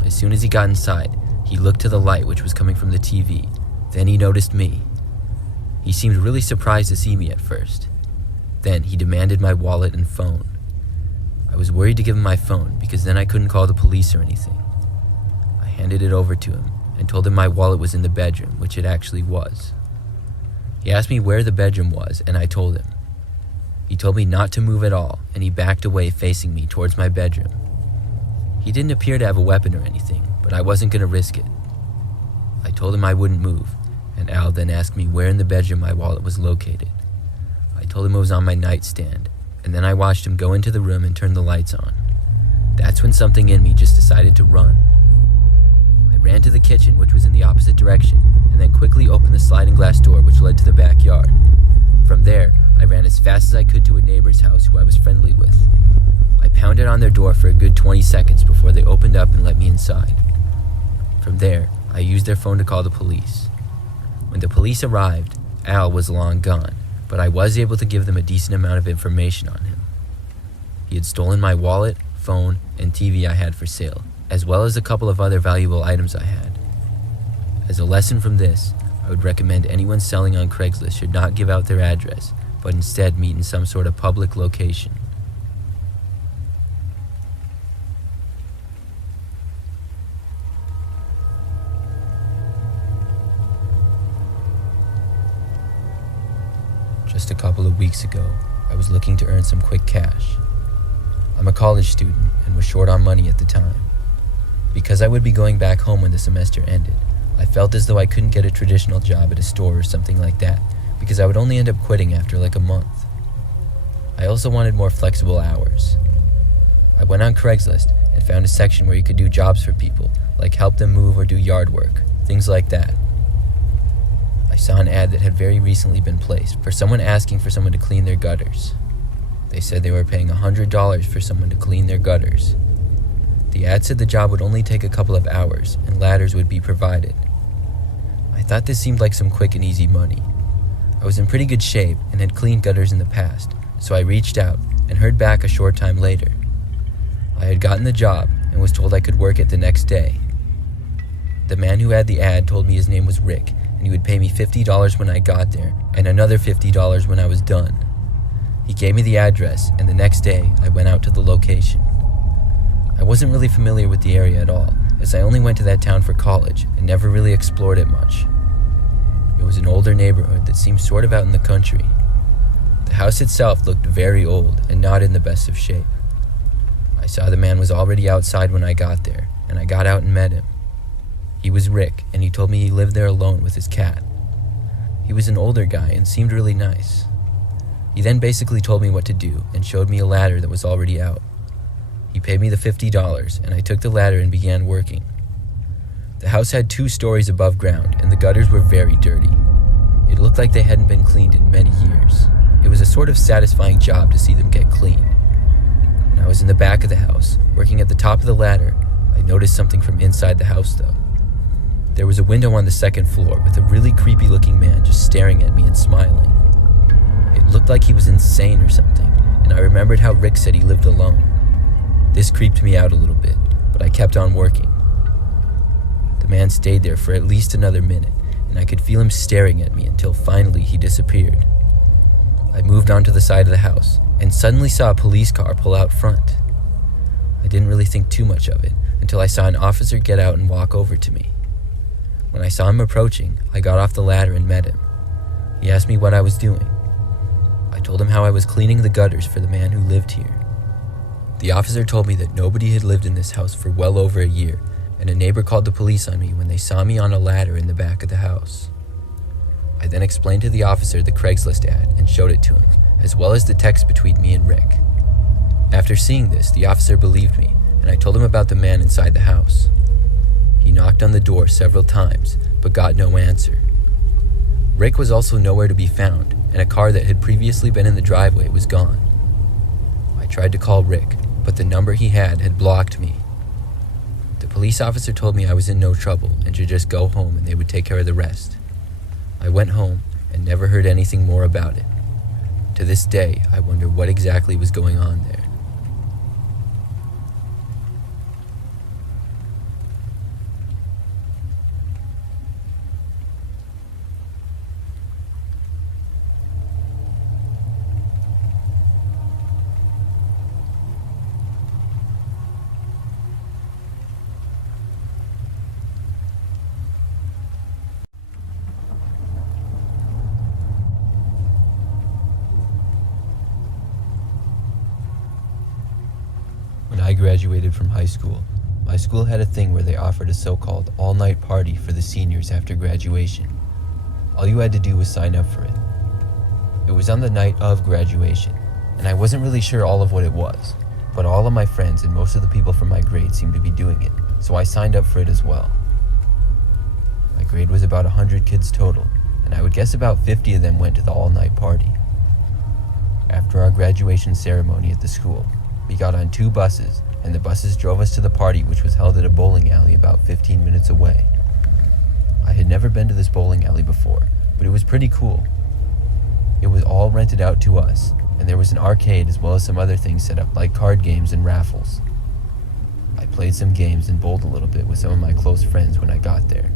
As soon as he got inside, he looked to the light which was coming from the TV. Then he noticed me. He seemed really surprised to see me at first. Then he demanded my wallet and phone. I was worried to give him my phone because then I couldn't call the police or anything. I handed it over to him and told him my wallet was in the bedroom, which it actually was. He asked me where the bedroom was, and I told him. He told me not to move at all, and he backed away facing me towards my bedroom. He didn't appear to have a weapon or anything, but I wasn't going to risk it. I told him I wouldn't move, and Al then asked me where in the bedroom my wallet was located. I told him it was on my nightstand, and then I watched him go into the room and turn the lights on. That's when something in me just decided to run. I ran to the kitchen, which was in the opposite direction, and then quickly opened the sliding glass door which led to the backyard. From there, I ran as fast as I could to a neighbor's house who I was friendly with. I pounded on their door for a good 20 seconds before they opened up and let me inside. From there, I used their phone to call the police. When the police arrived, Al was long gone, but I was able to give them a decent amount of information on him. He had stolen my wallet, phone, and TV I had for sale, as well as a couple of other valuable items I had. As a lesson from this, I would recommend anyone selling on Craigslist should not give out their address, but instead meet in some sort of public location. Just a couple of weeks ago, I was looking to earn some quick cash. I'm a college student and was short on money at the time. Because I would be going back home when the semester ended, I felt as though I couldn't get a traditional job at a store or something like that because I would only end up quitting after like a month. I also wanted more flexible hours. I went on Craigslist and found a section where you could do jobs for people, like help them move or do yard work, things like that. I saw an ad that had very recently been placed for someone asking for someone to clean their gutters. They said they were paying $100 for someone to clean their gutters. The ad said the job would only take a couple of hours and ladders would be provided. I thought this seemed like some quick and easy money. I was in pretty good shape and had cleaned gutters in the past, so I reached out and heard back a short time later. I had gotten the job and was told I could work it the next day. The man who had the ad told me his name was Rick and he would pay me $50 when I got there and another $50 when I was done. He gave me the address, and the next day I went out to the location. I wasn't really familiar with the area at all, as I only went to that town for college and never really explored it much. It was an older neighborhood that seemed sort of out in the country. The house itself looked very old and not in the best of shape. I saw the man was already outside when I got there, and I got out and met him. He was Rick, and he told me he lived there alone with his cat. He was an older guy and seemed really nice. He then basically told me what to do and showed me a ladder that was already out. He paid me the $50, and I took the ladder and began working. The house had 2 stories above ground, and the gutters were very dirty. It looked like they hadn't been cleaned in many years. It was a sort of satisfying job to see them get clean. When I was in the back of the house, working at the top of the ladder, I noticed something from inside the house though. There was a window on the 2nd floor with a really creepy looking man just staring at me and smiling. It looked like he was insane or something, and I remembered how Rick said he lived alone. This creeped me out a little bit, but I kept on working. The man stayed there for at least another minute, and I could feel him staring at me until finally he disappeared. I moved on to the side of the house, and suddenly saw a police car pull out front. I didn't really think too much of it until I saw an officer get out and walk over to me. When I saw him approaching, I got off the ladder and met him. He asked me what I was doing. I told him how I was cleaning the gutters for the man who lived here. The officer told me that nobody had lived in this house for well over a year, and a neighbor called the police on me when they saw me on a ladder in the back of the house. I then explained to the officer the Craigslist ad and showed it to him, as well as the text between me and Rick. After seeing this, the officer believed me, and I told him about the man inside the house. He knocked on the door several times, but got no answer. Rick was also nowhere to be found, and a car that had previously been in the driveway was gone. I tried to call Rick, but the number he had blocked me. The police officer told me I was in no trouble and should just go home and they would take care of the rest. I went home and never heard anything more about it. To this day, I wonder what exactly was going on there. When I graduated from high school, my school had a thing where they offered a so-called all-night party for the seniors after graduation. All you had to do was sign up for it. It was on the night of graduation, and I wasn't really sure all of what it was, but all of my friends and most of the people from my grade seemed to be doing it, so I signed up for it as well. My grade was about 100 kids total, and I would guess about 50 of them went to the all-night party. After our graduation ceremony at the school, we got on 2 buses, and the buses drove us to the party, which was held at a bowling alley about 15 minutes away. I had never been to this bowling alley before, but it was pretty cool. It was all rented out to us, and there was an arcade as well as some other things set up like card games and raffles. I played some games and bowled a little bit with some of my close friends when I got there.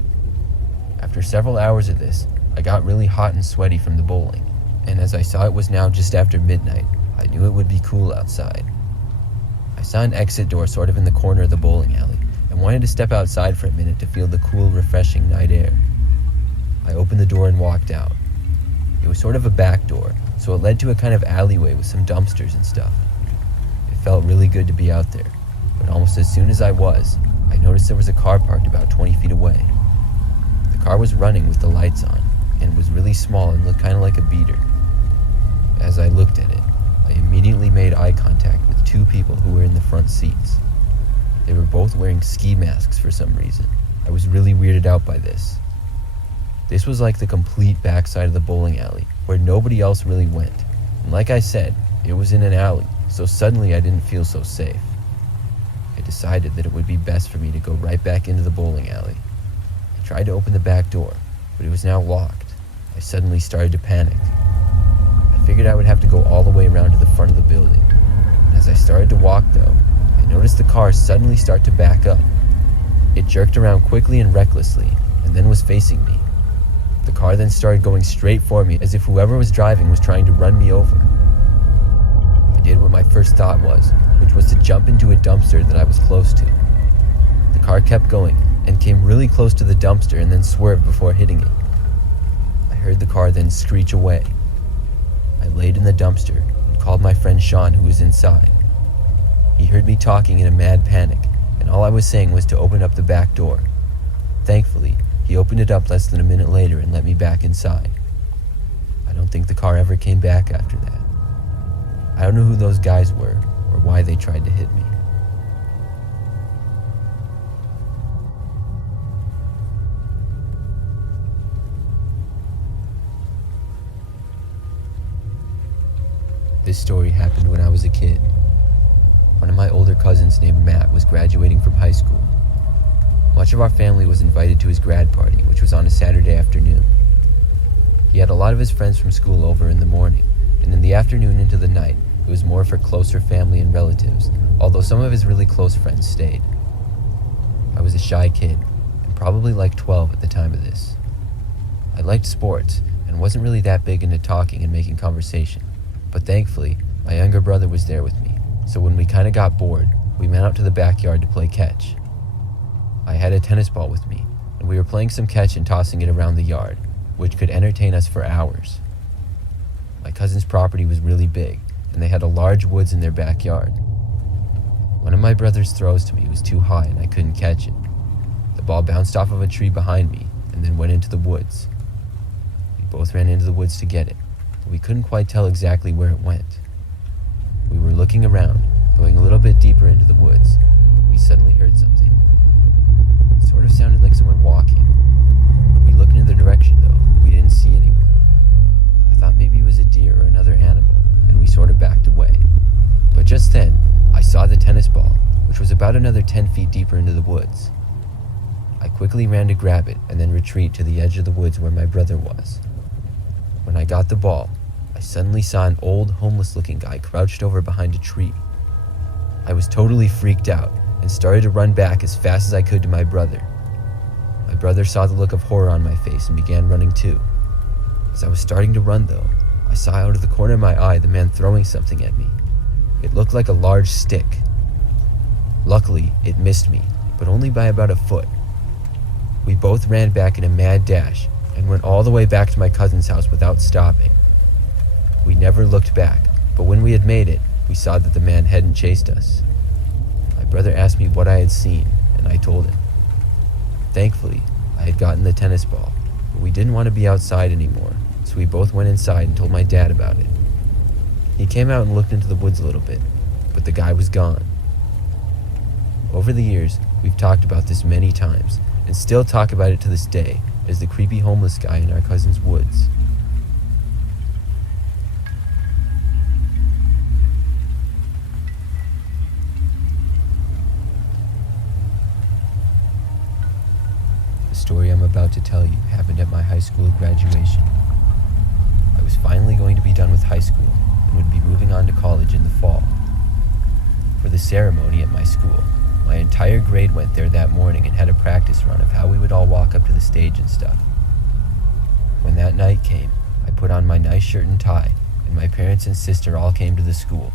After several hours of this, I got really hot and sweaty from the bowling, and as I saw it was now just after midnight, I knew it would be cool outside. I saw an exit door sort of in the corner of the bowling alley and wanted to step outside for a minute to feel the cool, refreshing night air. I opened the door and walked out. It was sort of a back door, so it led to a kind of alleyway with some dumpsters and stuff. It felt really good to be out there, but almost as soon as I noticed there was a car parked about 20 feet away. The car was running with the lights on, and it was really small and looked kind of like a beater. As I looked at it, I immediately made eye contact with 2 people who were in the front seats. They were both wearing ski masks for some reason. I was really weirded out by this. This was like the complete backside of the bowling alley, where nobody else really went. And like I said, it was in an alley, so suddenly I didn't feel so safe. I decided that it would be best for me to go right back into the bowling alley. I tried to open the back door, but it was now locked. I suddenly started to panic. I figured I would have to go all the way around to the front of the building. And as I started to walk though, I noticed the car suddenly start to back up. It jerked around quickly and recklessly, and then was facing me. The car then started going straight for me as if whoever was driving was trying to run me over. I did what my first thought was, which was to jump into a dumpster that I was close to. The car kept going and came really close to the dumpster and then swerved before hitting it. I heard the car then screech away. I laid in the dumpster and called my friend Sean, who was inside. He heard me talking in a mad panic, and all I was saying was to open up the back door. Thankfully, he opened it up less than a minute later and let me back inside. I don't think the car ever came back after that. I don't know who those guys were or why they tried to hit me. This story happened when I was a kid. One of my older cousins named Matt was graduating from high school. Much of our family was invited to his grad party, which was on a Saturday afternoon. He had a lot of his friends from school over in the morning, and in the afternoon into the night, it was more for closer family and relatives, although some of his really close friends stayed. I was a shy kid, and probably like 12 at the time of this. I liked sports, and wasn't really that big into talking and making conversation, but thankfully, my younger brother was there with me, so when we kinda got bored, we went out to the backyard to play catch. I had a tennis ball with me, and we were playing some catch and tossing it around the yard, which could entertain us for hours. My cousin's property was really big, and they had a large woods in their backyard. One of my brother's throws to me was too high and I couldn't catch it. The ball bounced off of a tree behind me and then went into the woods. We both ran into the woods to get it, but we couldn't quite tell exactly where it went. We were looking around, Going a little bit deeper into the woods, we suddenly heard something. It sort of sounded like someone walking. When we looked in the direction, though, we didn't see anyone. I thought maybe it was a deer or another animal, and we sort of backed away. But just then, I saw the tennis ball, which was about another 10 feet deeper into the woods. I quickly ran to grab it and then retreat to the edge of the woods where my brother was. When I got the ball, I suddenly saw an old, homeless-looking guy crouched over behind a tree. I was totally freaked out and started to run back as fast as I could to my brother. My brother saw the look of horror on my face and began running too. As I was starting to run, though, I saw out of the corner of my eye the man throwing something at me. It looked like a large stick. Luckily, it missed me, but only by about a foot. We both ran back in a mad dash and went all the way back to my cousin's house without stopping. We never looked back, but when we had made it, we saw that the man hadn't chased us. My brother asked me what I had seen, and I told him. Thankfully, I had gotten the tennis ball, but we didn't want to be outside anymore, so we both went inside and told my dad about it. He came out and looked into the woods a little bit, but the guy was gone. Over the years, we've talked about this many times, and still talk about it to this day as the creepy homeless guy in our cousin's woods. The story I'm about to tell you happened at my high school graduation. I was finally going to be done with high school and would be moving on to college in the fall. For the ceremony at my school, my entire grade went there that morning and had a practice run of how we would all walk up to the stage and stuff. When that night came, I put on my nice shirt and tie, and my parents and sister all came to the school.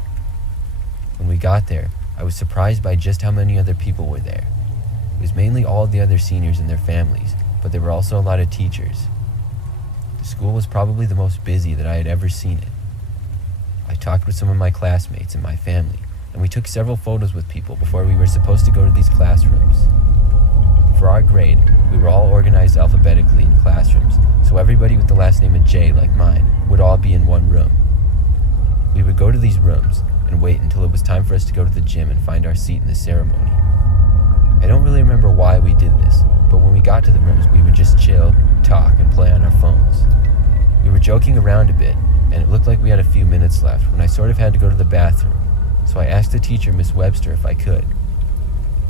When we got there, I was surprised by just how many other people were there. It was mainly all of the other seniors and their families, but there were also a lot of teachers. The school was probably the most busy that I had ever seen it. I talked with some of my classmates and my family, and we took several photos with people before we were supposed to go to these classrooms. For our grade, we were all organized alphabetically in classrooms, so everybody with the last name of J, like mine, would all be in one room. We would go to these rooms and wait until it was time for us to go to the gym and find our seat in the ceremony. I don't really remember why we did this, but when we got to the rooms, we would just chill, talk, and play on our phones. We were joking around a bit, and it looked like we had a few minutes left when I sort of had to go to the bathroom. So I asked the teacher, Miss Webster, if I could.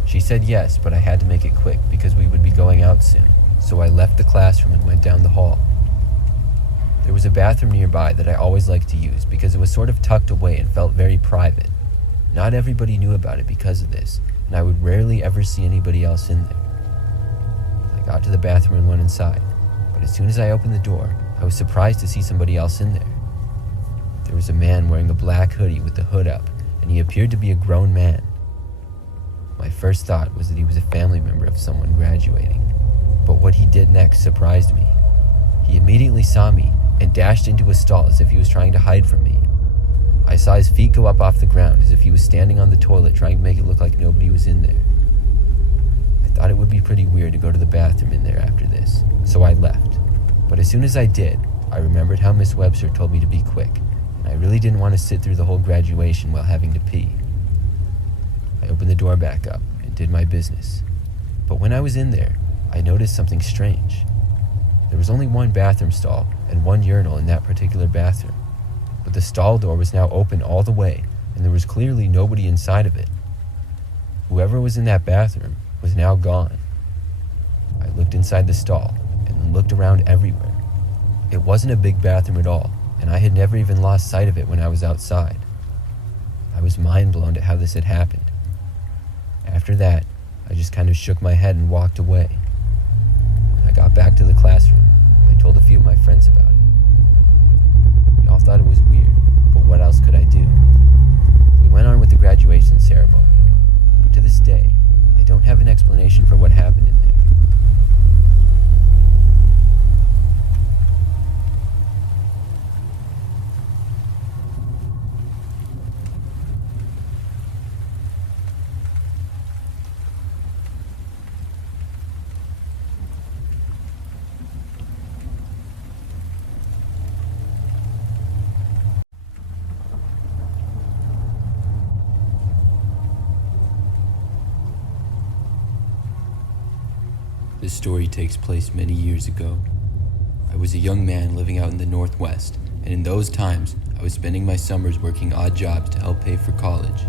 She said yes, but I had to make it quick because we would be going out soon. So I left the classroom and went down the hall. There was a bathroom nearby that I always liked to use because it was sort of tucked away and felt very private. Not everybody knew about it because of this, and I would rarely ever see anybody else in there. I got to the bathroom and went inside, but as soon as I opened the door, I was surprised to see somebody else in there. There was a man wearing a black hoodie with the hood up, and he appeared to be a grown man. My first thought was that he was a family member of someone graduating, but what he did next surprised me. He immediately saw me and dashed into a stall as if he was trying to hide from me. I saw his feet go up off the ground as if he was standing on the toilet trying to make it look like nobody was in there. I thought it would be pretty weird to go to the bathroom in there after this, so I left. But as soon as I did, I remembered how Miss Webster told me to be quick, and I really didn't want to sit through the whole graduation while having to pee. I opened the door back up and did my business. But when I was in there, I noticed something strange. There was only one bathroom stall and one urinal in that particular bathroom, but the stall door was now open all the way, and there was clearly nobody inside of it. Whoever was in that bathroom was now gone. I looked inside the stall and then looked around everywhere. It wasn't a big bathroom at all, and I had never even lost sight of it when I was outside. I was mind blown at how this had happened. After that, I just kind of shook my head and walked away. When I got back to the classroom, I told a few of my friends about it. They all thought it was weird, but what else could I do? We went on with the graduation ceremony, but to this day, I don't have an explanation for what happened in there. This story takes place many years ago. I was a young man living out in the Northwest, and in those times, I was spending my summers working odd jobs to help pay for college.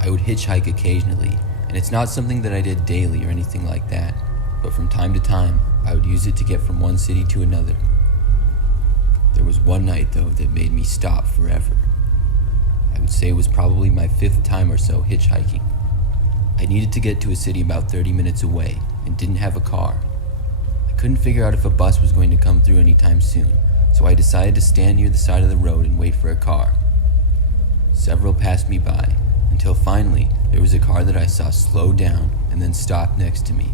I would hitchhike occasionally, and it's not something that I did daily or anything like that, but from time to time, I would use it to get from one city to another. There was one night, though, that made me stop forever. I would say it was probably my 5th time or so hitchhiking. I needed to get to a city about 30 minutes away and didn't have a car. I couldn't figure out if a bus was going to come through anytime soon, so I decided to stand near the side of the road and wait for a car. Several passed me by, until finally there was a car that I saw slow down and then stop next to me.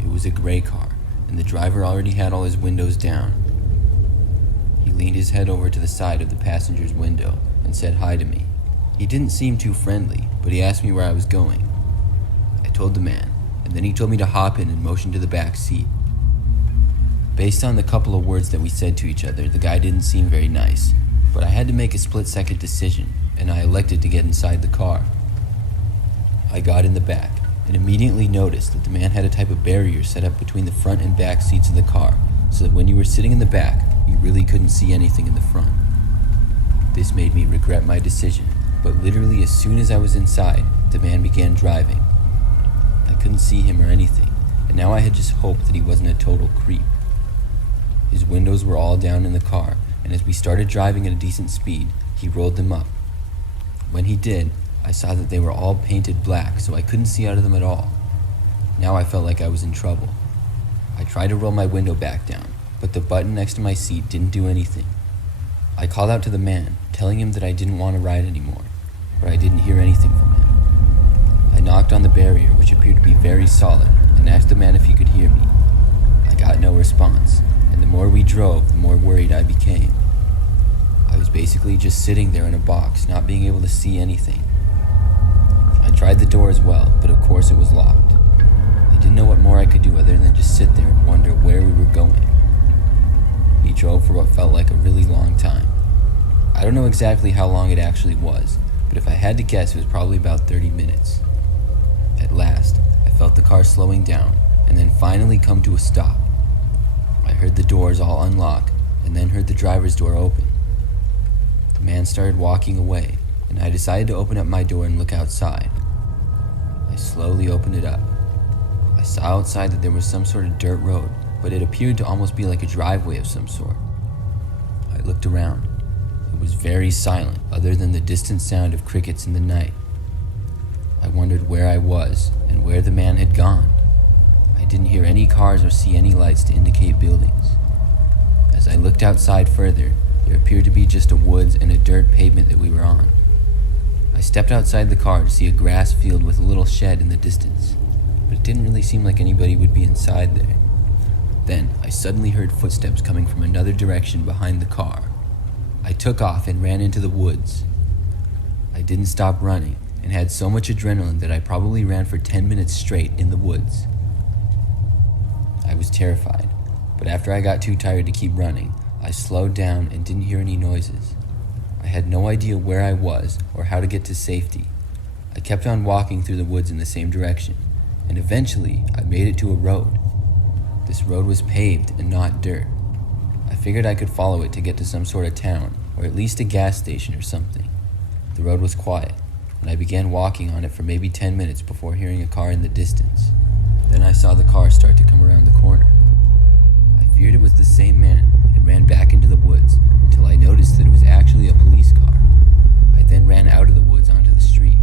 It was a gray car, and the driver already had all his windows down. He leaned his head over to the side of the passenger's window and said hi to me. He didn't seem too friendly, but he asked me where I was going. I told the man, and then he told me to hop in and motioned to the back seat. Based on the couple of words that we said to each other, the guy didn't seem very nice, but I had to make a split-second decision, and I elected to get inside the car. I got in the back, and immediately noticed that the man had a type of barrier set up between the front and back seats of the car, so that when you were sitting in the back, you really couldn't see anything in the front. This made me regret my decision, but literally as soon as I was inside, the man began driving. I couldn't see him or anything, and now I had just hoped that he wasn't a total creep. His windows were all down in the car, and as we started driving at a decent speed, he rolled them up. When he did, I saw that they were all painted black, so I couldn't see out of them at all. Now I felt like I was in trouble. I tried to roll my window back down, but the button next to my seat didn't do anything. I called out to the man, telling him that I didn't want to ride anymore, but I didn't hear anything from him. I knocked on the barrier, which appeared to be very solid, and asked the man if he could hear me. I got no response, and the more we drove, the more worried I became. I was basically just sitting there in a box, not being able to see anything. I tried the door as well, but of course it was locked. I didn't know what more I could do other than just sit there and wonder where we were going. We drove for what felt like a really long time. I don't know exactly how long it actually was, but if I had to guess, it was probably about 30 minutes. At last, I felt the car slowing down, and then finally come to a stop. I heard the doors all unlock, and then heard the driver's door open. The man started walking away, and I decided to open up my door and look outside. I slowly opened it up. I saw outside that there was some sort of dirt road, but it appeared to almost be like a driveway of some sort. I looked around. It was very silent, other than the distant sound of crickets in the night. I wondered where I was and where the man had gone. I didn't hear any cars or see any lights to indicate buildings. As I looked outside further, there appeared to be just a woods and a dirt pavement that we were on. I stepped outside the car to see a grass field with a little shed in the distance, but it didn't really seem like anybody would be inside there. Then I suddenly heard footsteps coming from another direction behind the car. I took off and ran into the woods. I didn't stop running and had so much adrenaline that I probably ran for 10 minutes straight in the woods. I was terrified, but after I got too tired to keep running, I slowed down and didn't hear any noises. I had no idea where I was or how to get to safety. I kept on walking through the woods in the same direction, and eventually I made it to a road. This road was paved and not dirt. I figured I could follow it to get to some sort of town, or at least a gas station or something. The road was quiet, and I began walking on it for maybe 10 minutes before hearing a car in the distance. Then I saw the car start to come around the corner. I feared it was the same man and ran back into the woods until I noticed that it was actually a police car. I then ran out of the woods onto the street.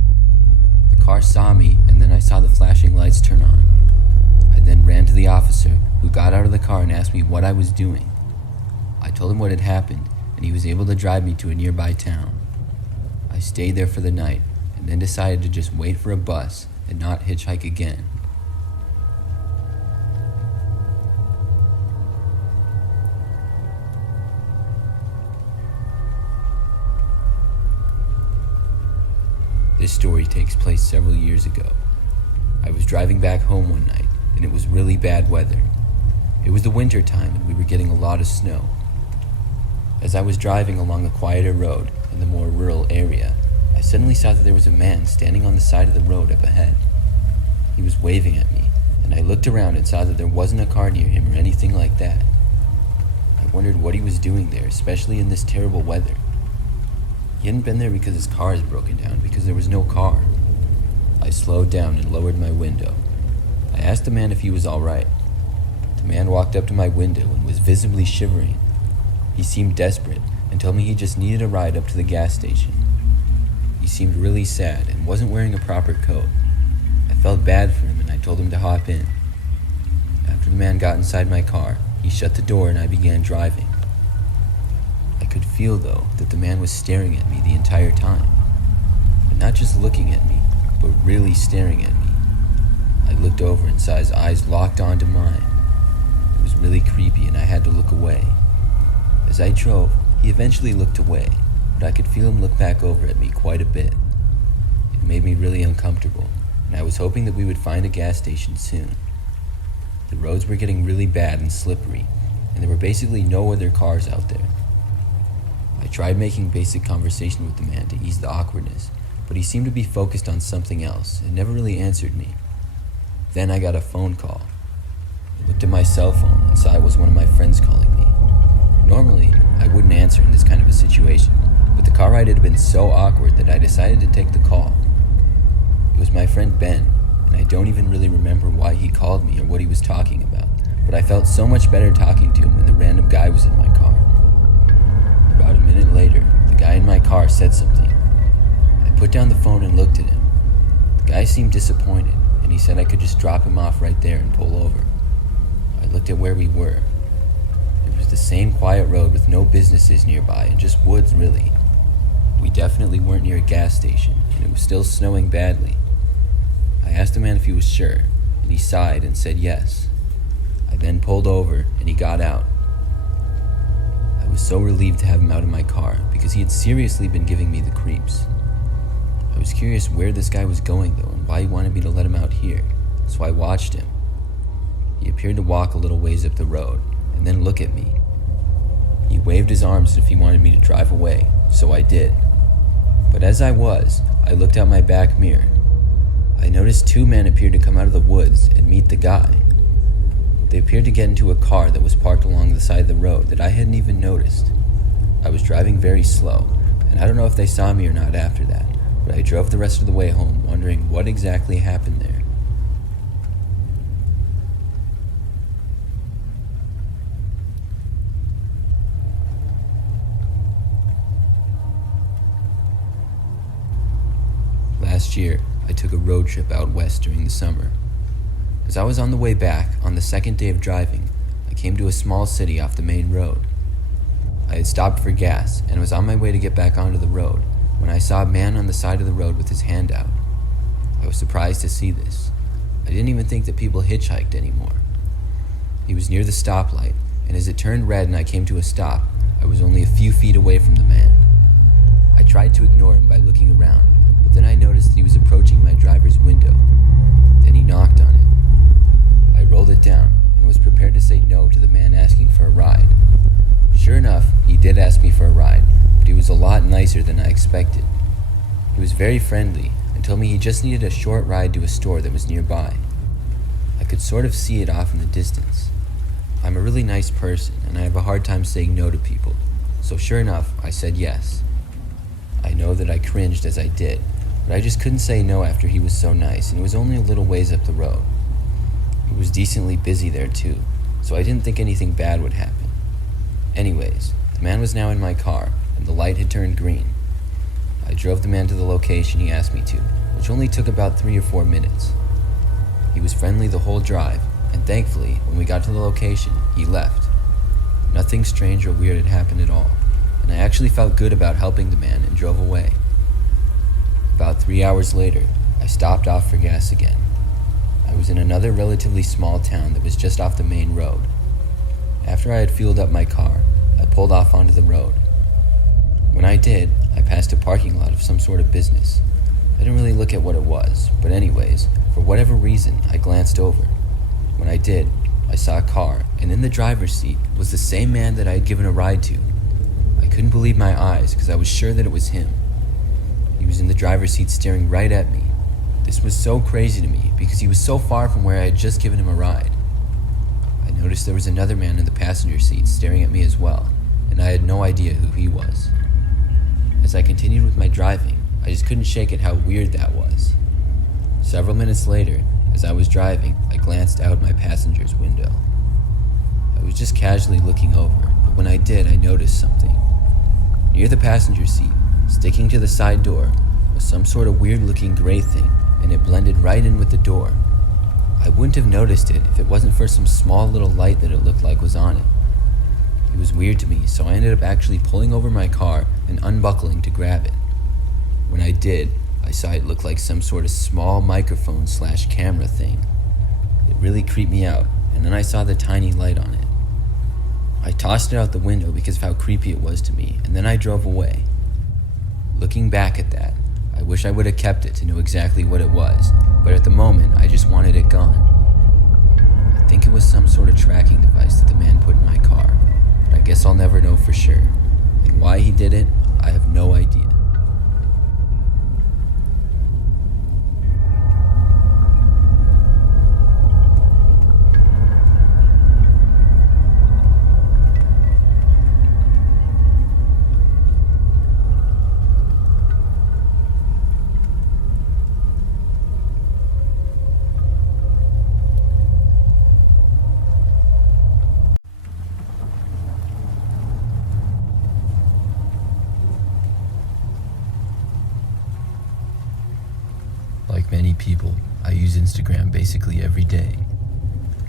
The car saw me, and then I saw the flashing lights turn on. I then ran to the officer, who got out of the car and asked me what I was doing. I told him what had happened, and he was able to drive me to a nearby town. I stayed there for the night, and then decided to just wait for a bus and not hitchhike again. This story takes place several years ago. I was driving back home one night, and it was really bad weather. It was the winter time, and we were getting a lot of snow. As I was driving along a quieter road in the more rural area, I suddenly saw that there was a man standing on the side of the road up ahead. He was waving at me, and and I looked around and saw that there wasn't a car near him or anything like that. I wondered what he was doing there, especially in this terrible weather. He hadn't been there because his car is broken down, because there was no car. I slowed down and lowered my window. I asked the man if he was all right. The man walked up to my window and was visibly shivering. He seemed desperate and told me he just needed a ride up to the gas station. He seemed really sad and wasn't wearing a proper coat. I felt bad for him and I told him to hop in. After the man got inside my car, he shut the door and I began driving. I could feel, though, that the man was staring at me the entire time. But not just looking at me, but really staring at me. I looked over and saw his eyes locked onto mine. It was really creepy and I had to look away. As I drove, he eventually looked away, but I could feel him look back over at me quite a bit. It made me really uncomfortable, and I was hoping that we would find a gas station soon. The roads were getting really bad and slippery, and there were basically no other cars out there. I tried making basic conversation with the man to ease the awkwardness, but he seemed to be focused on something else and never really answered me. Then I got a phone call. I looked at my cell phone and saw it was one of my friends calling me. Normally, I wouldn't answer in this kind of a situation, but the car ride had been so awkward that I decided to take the call. It was my friend Ben, and I don't even really remember why he called me or what he was talking about, but I felt so much better talking to him when the random guy was in my car. About a minute later, the guy in my car said something. I put down the phone and looked at him. The guy seemed disappointed, and he said I could just drop him off right there and pull over. I looked at where we were. It was the same quiet road with no businesses nearby and just woods, really. We definitely weren't near a gas station, and it was still snowing badly. I asked the man if he was sure, and he sighed and said yes. I then pulled over, and he got out. I was so relieved to have him out of my car, because he had seriously been giving me the creeps. I was curious where this guy was going, though, and why he wanted me to let him out here, so I watched him. He appeared to walk a little ways up the road, and then look at me. He waved his arms as if he wanted me to drive away, so I did. But as I looked out my back mirror. I noticed two men appeared to come out of the woods and meet the guy. They appeared to get into a car that was parked along the side of the road that I hadn't even noticed. I was driving very slow, and I don't know if they saw me or not after that, but I drove the rest of the way home wondering what exactly happened there. Last year, I took a road trip out west during the summer. As I was on the way back, on the second day of driving, I came to a small city off the main road. I had stopped for gas and was on my way to get back onto the road when I saw a man on the side of the road with his hand out. I was surprised to see this. I didn't even think that people hitchhiked anymore. He was near the stoplight, and as it turned red and I came to a stop, I was only a few feet away from the man. I tried to ignore him by looking around, but then I noticed that he was approaching my driver's window. Then he knocked on it. I rolled it down and was prepared to say no to the man asking for a ride. Sure enough, he did ask me for a ride, but he was a lot nicer than I expected. He was very friendly and told me he just needed a short ride to a store that was nearby. I could sort of see it off in the distance. I'm a really nice person and I have a hard time saying no to people, so sure enough, I said yes. I know that I cringed as I did, but I just couldn't say no after he was so nice, and it was only a little ways up the road. It was decently busy there too, so I didn't think anything bad would happen. Anyways, the man was now in my car, and the light had turned green. I drove the man to the location he asked me to, which only took about 3 or 4 minutes. He was friendly the whole drive, and thankfully, when we got to the location, he left. Nothing strange or weird had happened at all, and I actually felt good about helping the man and drove away. About 3 hours later, I stopped off for gas again. I was in another relatively small town that was just off the main road. After I had fueled up my car, I pulled off onto the road. When I did, I passed a parking lot of some sort of business. I didn't really look at what it was, but anyways, for whatever reason, I glanced over. When I did, I saw a car, and in the driver's seat was the same man that I had given a ride to. I couldn't believe my eyes because I was sure that it was him. He was in the driver's seat staring right at me. This was so crazy to me because he was so far from where I had just given him a ride. I noticed there was another man in the passenger seat staring at me as well, and I had no idea who he was. As I continued with my driving, I just couldn't shake it how weird that was. Several minutes later, as I was driving, I glanced out my passenger's window. I was just casually looking over, but when I did, I noticed something. Near the passenger seat, sticking to the side door, was some sort of weird-looking gray thing, and it blended right in with the door. I wouldn't have noticed it if it wasn't for some small little light that it looked like was on it. It was weird to me, so I ended up actually pulling over my car and unbuckling to grab it. When I did, I saw it look like some sort of small microphone/camera thing. It really creeped me out, and then I saw the tiny light on it. I tossed it out the window because of how creepy it was to me, and then I drove away. Looking back at that, I wish I would have kept it to know exactly what it was, but at the moment, I just wanted it gone. I think it was some sort of tracking device that the man put in my car, but I guess I'll never know for sure. And why he did it, I have no idea. Like many people, I use Instagram basically every day.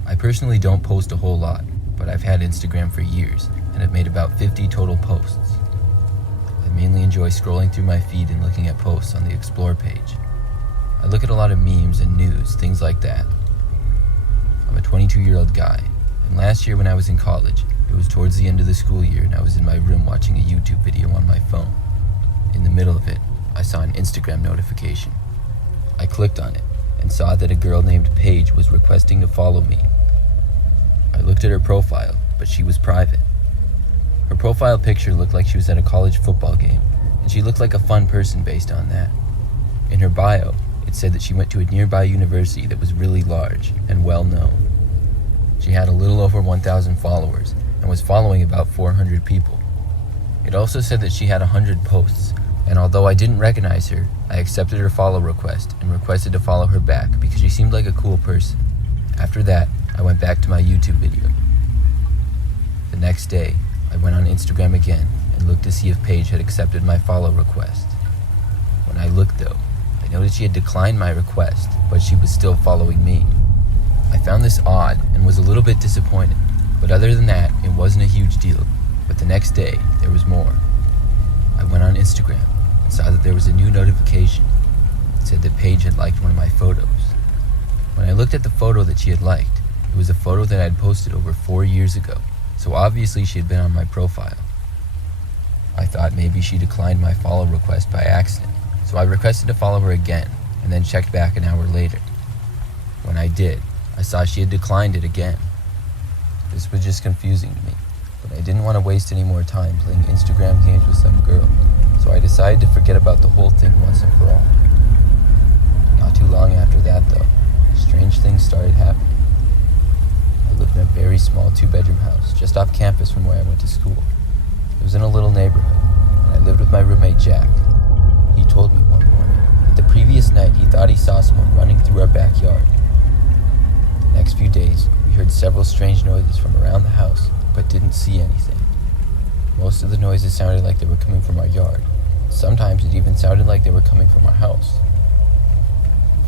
I personally don't post a whole lot, but I've had Instagram for years and have made about 50 total posts. I mainly enjoy scrolling through my feed and looking at posts on the Explore page. I look at a lot of memes and news, things like that. I'm a 22-year-old guy, and last year when I was in college, it was towards the end of the school year and I was in my room watching a YouTube video on my phone. In the middle of it, I saw an Instagram notification. I clicked on it and saw that a girl named Paige was requesting to follow me. I looked at her profile, but she was private. Her profile picture looked like she was at a college football game, and she looked like a fun person based on that. In her bio, it said that she went to a nearby university that was really large and well known. She had a little over 1,000 followers and was following about 400 people. It also said that she had 100 posts, and although I didn't recognize her, I accepted her follow request and requested to follow her back because she seemed like a cool person. After that, I went back to my YouTube video. The next day, I went on Instagram again and looked to see if Paige had accepted my follow request. When I looked though, I noticed she had declined my request, but she was still following me. I found this odd and was a little bit disappointed, but other than that, it wasn't a huge deal. But the next day, there was more. I went on Instagram and saw that there was a new notification. It said that Paige had liked one of my photos. When I looked at the photo that she had liked, it was a photo that I had posted over 4 years ago, so obviously she had been on my profile. I thought maybe she declined my follow request by accident, so I requested to follow her again, and then checked back an hour later. When I did, I saw she had declined it again. This was just confusing to me, but I didn't want to waste any more time playing Instagram games with some girl, so I decided to forget about the whole thing once and for all. Not too long after that though, strange things started happening. I lived in a very small 2-bedroom house just off campus from where I went to school. It was in a little neighborhood, and I lived with my roommate Jack. He told me one morning that the previous night he thought he saw someone running through our backyard. The next few days, we heard several strange noises from around the house, but didn't see anything. Most of the noises sounded like they were coming from our yard. Sometimes it even sounded like they were coming from our house.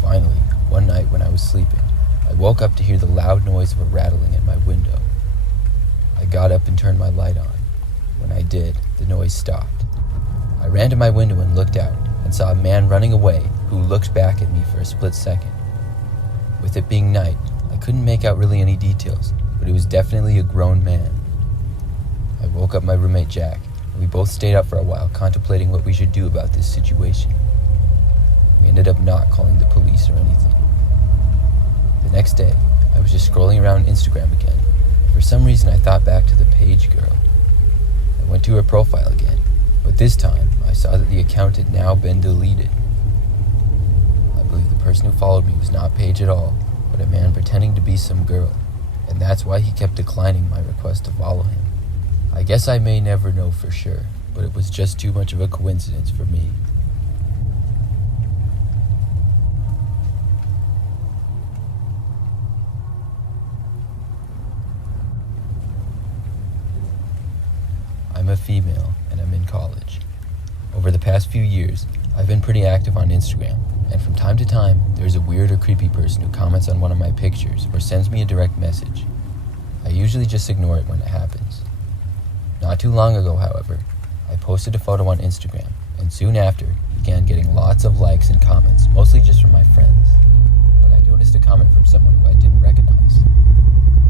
Finally, one night when I was sleeping, I woke up to hear the loud noise of a rattling at my window. I got up and turned my light on. When I did, the noise stopped. I ran to my window and looked out and saw a man running away who looked back at me for a split second. With it being night, I couldn't make out really any details, but it was definitely a grown man. I woke up my roommate Jack, and we both stayed up for a while contemplating what we should do about this situation. We ended up not calling the police or anything. The next day, I was just scrolling around Instagram again. For some reason, I thought back to the Paige girl. I went to her profile again, but this time, I saw that the account had now been deleted. I believe the person who followed me was not Paige at all, but a man pretending to be some girl, and that's why he kept declining my request to follow him. I guess I may never know for sure, but it was just too much of a coincidence for me. I'm a female, and I'm in college. Over the past few years, I've been pretty active on Instagram, and from time to time, there's a weird or creepy person who comments on one of my pictures or sends me a direct message. I usually just ignore it when it happens. Not too long ago, however, I posted a photo on Instagram, and soon after, began getting lots of likes and comments, mostly just from my friends. But I noticed a comment from someone who I didn't recognize.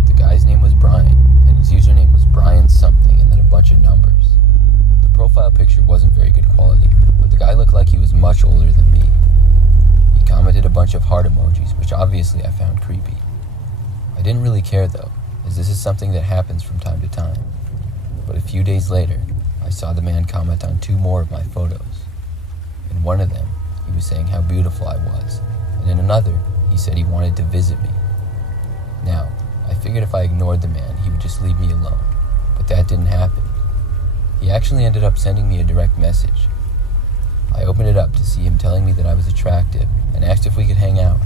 The guy's name was Brian, and his username was Brian something and then a bunch of numbers. The profile picture wasn't very good quality, but the guy looked like he was much older than me. He commented a bunch of heart emojis, which obviously I found creepy. I didn't really care though, as this is something that happens from time to time. But a few days later, I saw the man comment on 2 more of my photos. In one of them, he was saying how beautiful I was, and in another, he said he wanted to visit me. Now, I figured if I ignored the man, he would just leave me alone, but that didn't happen. He actually ended up sending me a direct message. I opened it up to see him telling me that I was attractive and asked if we could hang out.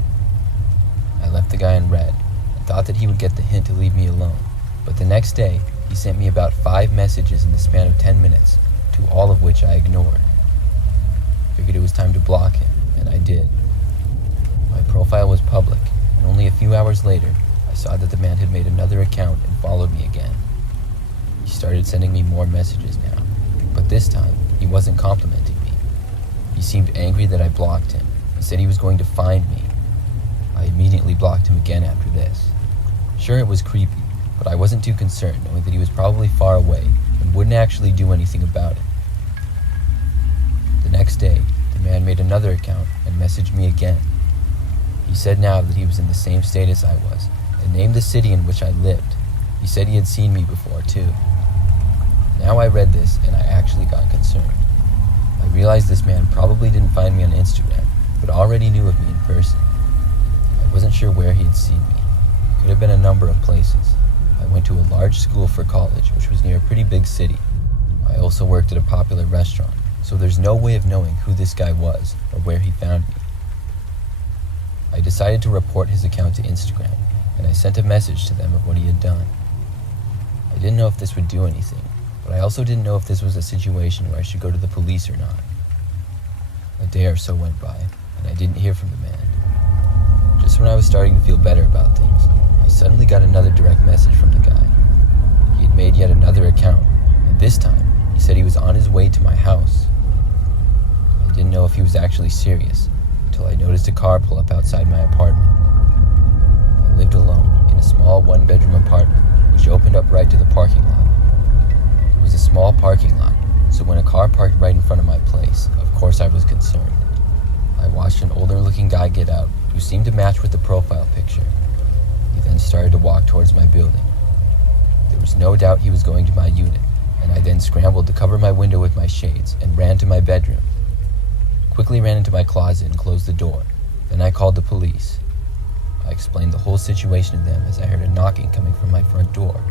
I left the guy in red and thought that he would get the hint to leave me alone, but the next day, he sent me about 5 messages in the span of 10 minutes, to all of which I ignored. Figured it was time to block him, and I did. My profile was public, and only a few hours later, I saw that the man had made another account and followed me again. He started sending me more messages now, but this time, he wasn't complimenting me. He seemed angry that I blocked him, and said he was going to find me. I immediately blocked him again after this. Sure, it was creepy, but I wasn't too concerned, knowing that he was probably far away and wouldn't actually do anything about it. The next day, the man made another account and messaged me again. He said now that he was in the same state as I was, and named the city in which I lived. He said he had seen me before, too. Now I read this, and I actually got concerned. I realized this man probably didn't find me on Instagram, but already knew of me in person. I wasn't sure where he had seen me. It could have been a number of places. I went to a large school for college, which was near a pretty big city. I also worked at a popular restaurant, so there's no way of knowing who this guy was or where he found me. I decided to report his account to Instagram, and I sent a message to them of what he had done. I didn't know if this would do anything, but I also didn't know if this was a situation where I should go to the police or not. A day or so went by, and I didn't hear from the man. Just when I was starting to feel better about things, I suddenly got another direct message from the guy. He had made yet another account, and this time, he said he was on his way to my house. I didn't know if he was actually serious, until I noticed a car pull up outside my apartment. I lived alone, in a small 1-bedroom apartment, which opened up right to the parking lot. It was a small parking lot, so when a car parked right in front of my place, of course I was concerned. I watched an older-looking guy get out, who seemed to match with the profile picture. He then started to walk towards my building. There was no doubt he was going to my unit, and I then scrambled to cover my window with my shades and ran to my bedroom. Quickly ran into my closet and closed the door. Then I called the police. I explained the whole situation to them as I heard a knocking coming from my front door.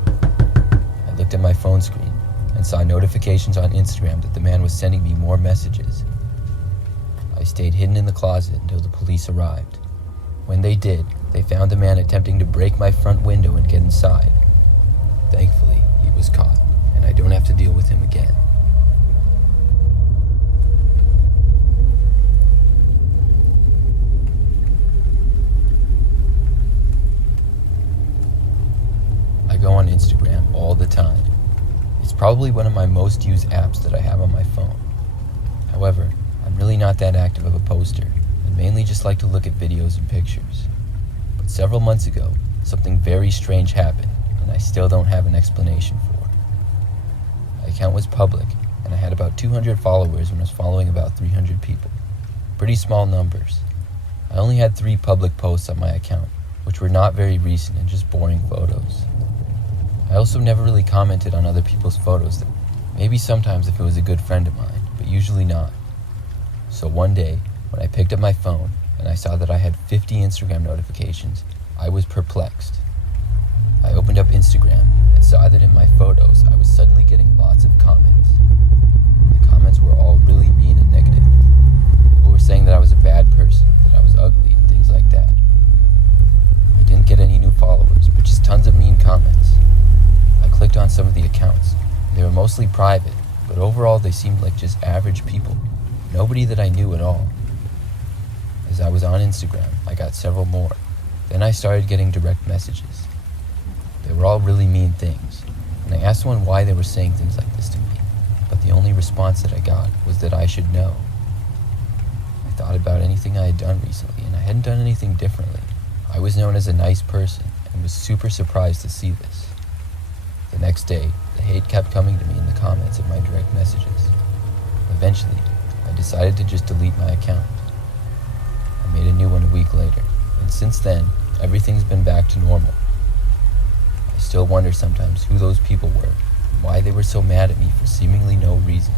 I looked at my phone screen and saw notifications on Instagram that the man was sending me more messages. I stayed hidden in the closet until the police arrived. When they did, they found the man attempting to break my front window and get inside. Thankfully, he was caught, and I don't have to deal with him again. I go on Instagram all the time. It's probably one of my most used apps that I have on my phone. However, I'm really not that active of a poster, and mainly just like to look at videos and pictures. But several months ago, something very strange happened, and I still don't have an explanation for. My account was public, and I had about 200 followers when I was following about 300 people. Pretty small numbers. I only had 3 public posts on my account, which were not very recent and just boring photos. I also never really commented on other people's photos, maybe sometimes if it was a good friend of mine, but usually not. So one day, when I picked up my phone, and I saw that I had 50 Instagram notifications, I was perplexed. I opened up Instagram and saw that in my photos I was suddenly getting lots of comments. The comments were all really mean and negative. People were saying that I was a bad person, that I was ugly, and things like that. I didn't get any new followers, but just tons of mean comments. I clicked on some of the accounts. They were mostly private, but overall they seemed like just average people. Nobody that I knew at all. As I was on Instagram, I got several more. Then I started getting direct messages. They were all really mean things, and I asked one why they were saying things like this to me, but the only response that I got was that I should know. I thought about anything I had done recently, and I hadn't done anything differently. I was known as a nice person, and was super surprised to see this. The next day, the hate kept coming to me in the comments of my direct messages. Eventually, I decided to just delete my account. I made a new one a week later, and since then, everything's been back to normal. I still wonder sometimes who those people were, and why they were so mad at me for seemingly no reason.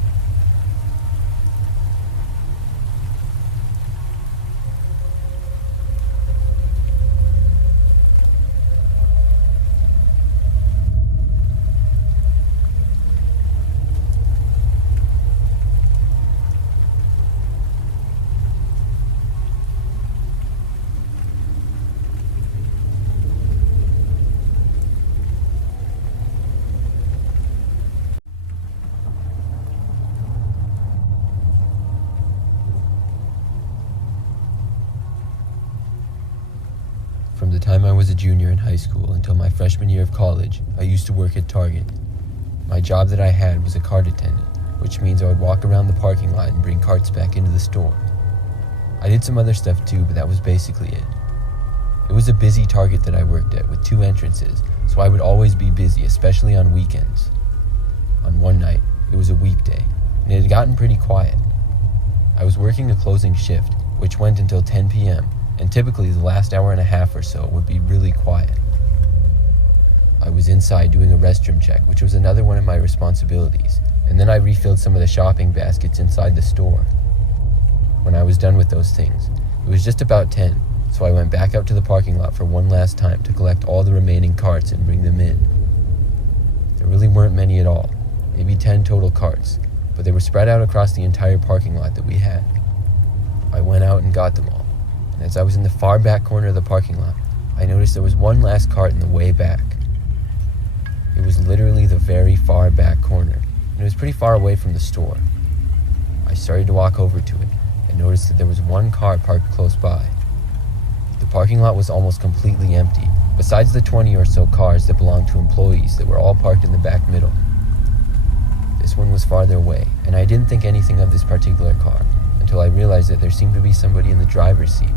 From the time I was a junior in high school until my freshman year of college, I used to work at Target. My job that I had was a cart attendant, which means I would walk around the parking lot and bring carts back into the store. I did some other stuff too, but that was basically it. It was a busy Target that I worked at with 2 entrances, so I would always be busy, especially on weekends. On one night, it was a weekday, and it had gotten pretty quiet. I was working a closing shift, which went until 10 p.m., and typically the last hour and a half or so would be really quiet. I was inside doing a restroom check, which was another one of my responsibilities, and then I refilled some of the shopping baskets inside the store. When I was done with those things, it was just about 10, so I went back out to the parking lot for one last time to collect all the remaining carts and bring them in. There really weren't many at all, maybe 10 total carts, but they were spread out across the entire parking lot that we had. I went out and got them all. And as I was in the far back corner of the parking lot, I noticed there was one last cart in the way back. It was literally the very far back corner, and it was pretty far away from the store. I started to walk over to it, and noticed that there was one car parked close by. The parking lot was almost completely empty, besides the 20 or so cars that belonged to employees that were all parked in the back middle. This one was farther away, and I didn't think anything of this particular car, until I realized that there seemed to be somebody in the driver's seat.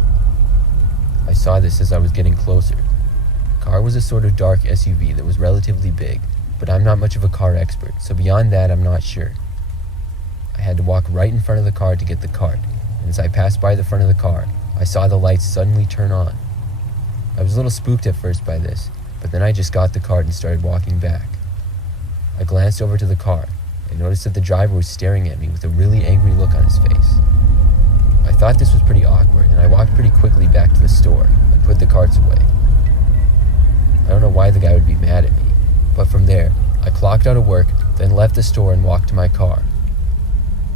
I saw this as I was getting closer. The car was a sort of dark SUV that was relatively big, but I'm not much of a car expert, so beyond that I'm not sure. I had to walk right in front of the car to get the cart, and as I passed by the front of the car, I saw the lights suddenly turn on. I was a little spooked at first by this, but then I just got the cart and started walking back. I glanced over to the car and noticed that the driver was staring at me with a really angry look on his face. I thought this was pretty awkward, and I walked pretty quickly back to the store and put the carts away. I don't know why the guy would be mad at me, but from there, I clocked out of work, then left the store and walked to my car.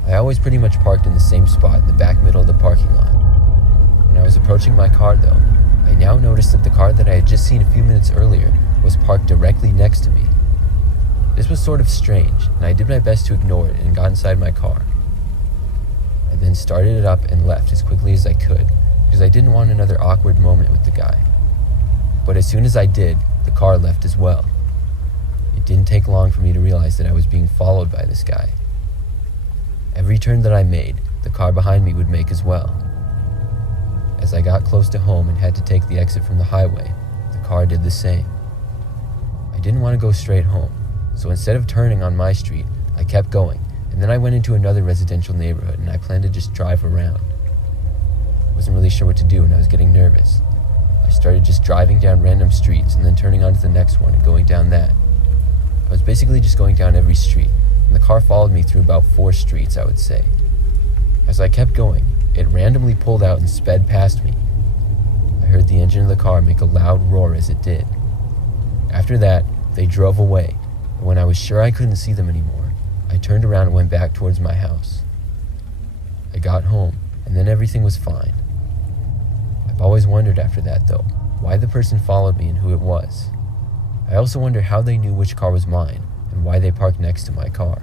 I always pretty much parked in the same spot in the back middle of the parking lot. When I was approaching my car though, I now noticed that the car that I had just seen a few minutes earlier was parked directly next to me. This was sort of strange, and I did my best to ignore it and got inside my car. I then started it up and left as quickly as I could, because I didn't want another awkward moment with the guy. But as soon as I did, the car left as well. It didn't take long for me to realize that I was being followed by this guy. Every turn that I made, the car behind me would make as well. As I got close to home and had to take the exit from the highway, the car did the same. I didn't want to go straight home, so instead of turning on my street, I kept going, and then I went into another residential neighborhood and I planned to just drive around. I wasn't really sure what to do and I was getting nervous. I started just driving down random streets and then turning onto the next one and going down that. I was basically just going down every street, and the car followed me through about 4 streets, I would say. As I kept going, It randomly pulled out and sped past me. I heard the engine of the car make a loud roar as it did. After that, they drove away, and when I was sure I couldn't see them anymore, I turned around and went back towards my house. I got home, and then everything was fine. I've always wondered after that, though, why the person followed me and who it was. I also wonder how they knew which car was mine and why they parked next to my car.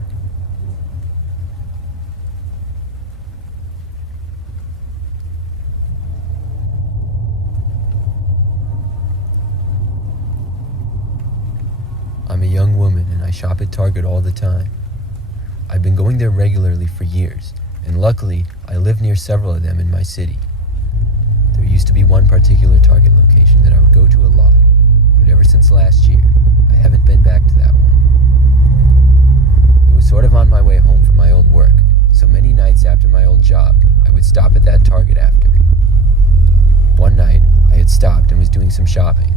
I'm a young woman and I shop at Target all the time. I've been going there regularly for years, and luckily I live near several of them in my city. There used to be one particular Target location that I would go to a lot, but ever since last year, I haven't been back to that one. It was sort of on my way home from my old work, so many nights after my old job, I would stop at that Target after. One night, I had stopped and was doing some shopping.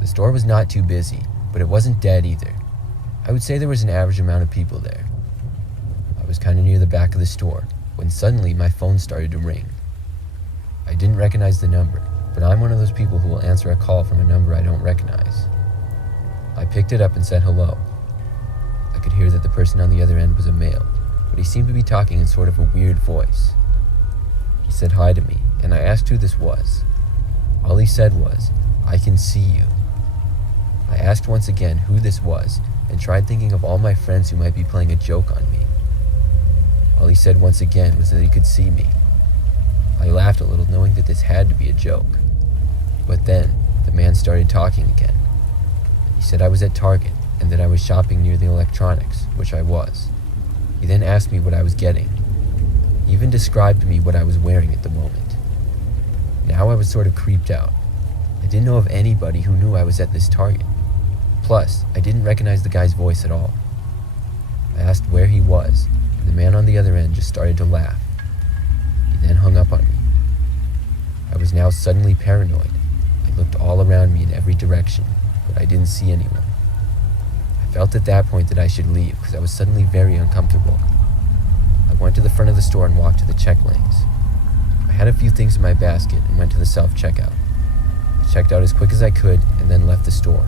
The store was not too busy, but it wasn't dead either. I would say there was an average amount of people there. I was kind of near the back of the store when suddenly my phone started to ring. I didn't recognize the number, but I'm one of those people who will answer a call from a number I don't recognize. I picked it up and said hello. I could hear that the person on the other end was a male, but he seemed to be talking in sort of a weird voice. He said hi to me, and I asked who this was. All he said was, "I can see you." I asked once again who this was, and tried thinking of all my friends who might be playing a joke on me. All he said once again was that he could see me. I laughed a little, knowing that this had to be a joke. But then, the man started talking again. He said I was at Target, and that I was shopping near the electronics, which I was. He then asked me what I was getting. He even described to me what I was wearing at the moment. Now I was sort of creeped out. I didn't know of anybody who knew I was at this Target. Plus, I didn't recognize the guy's voice at all. I asked where he was, and the man on the other end just started to laugh. He then hung up on me. I was now suddenly paranoid. I looked all around me in every direction, but I didn't see anyone. I felt at that point that I should leave because I was suddenly very uncomfortable. I went to the front of the store and walked to the check lanes. I had a few things in my basket and went to the self-checkout. I checked out as quick as I could and then left the store.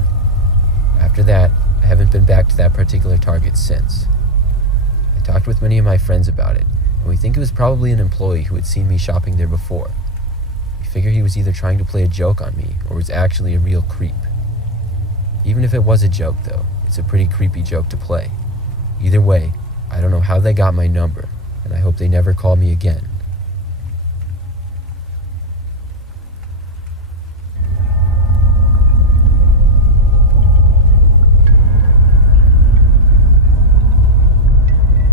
After that, I haven't been back to that particular Target since. I talked with many of my friends about it, and we think it was probably an employee who had seen me shopping there before. We figure he was either trying to play a joke on me or was actually a real creep. Even if it was a joke, though, it's a pretty creepy joke to play. Either way, I don't know how they got my number, and I hope they never call me again.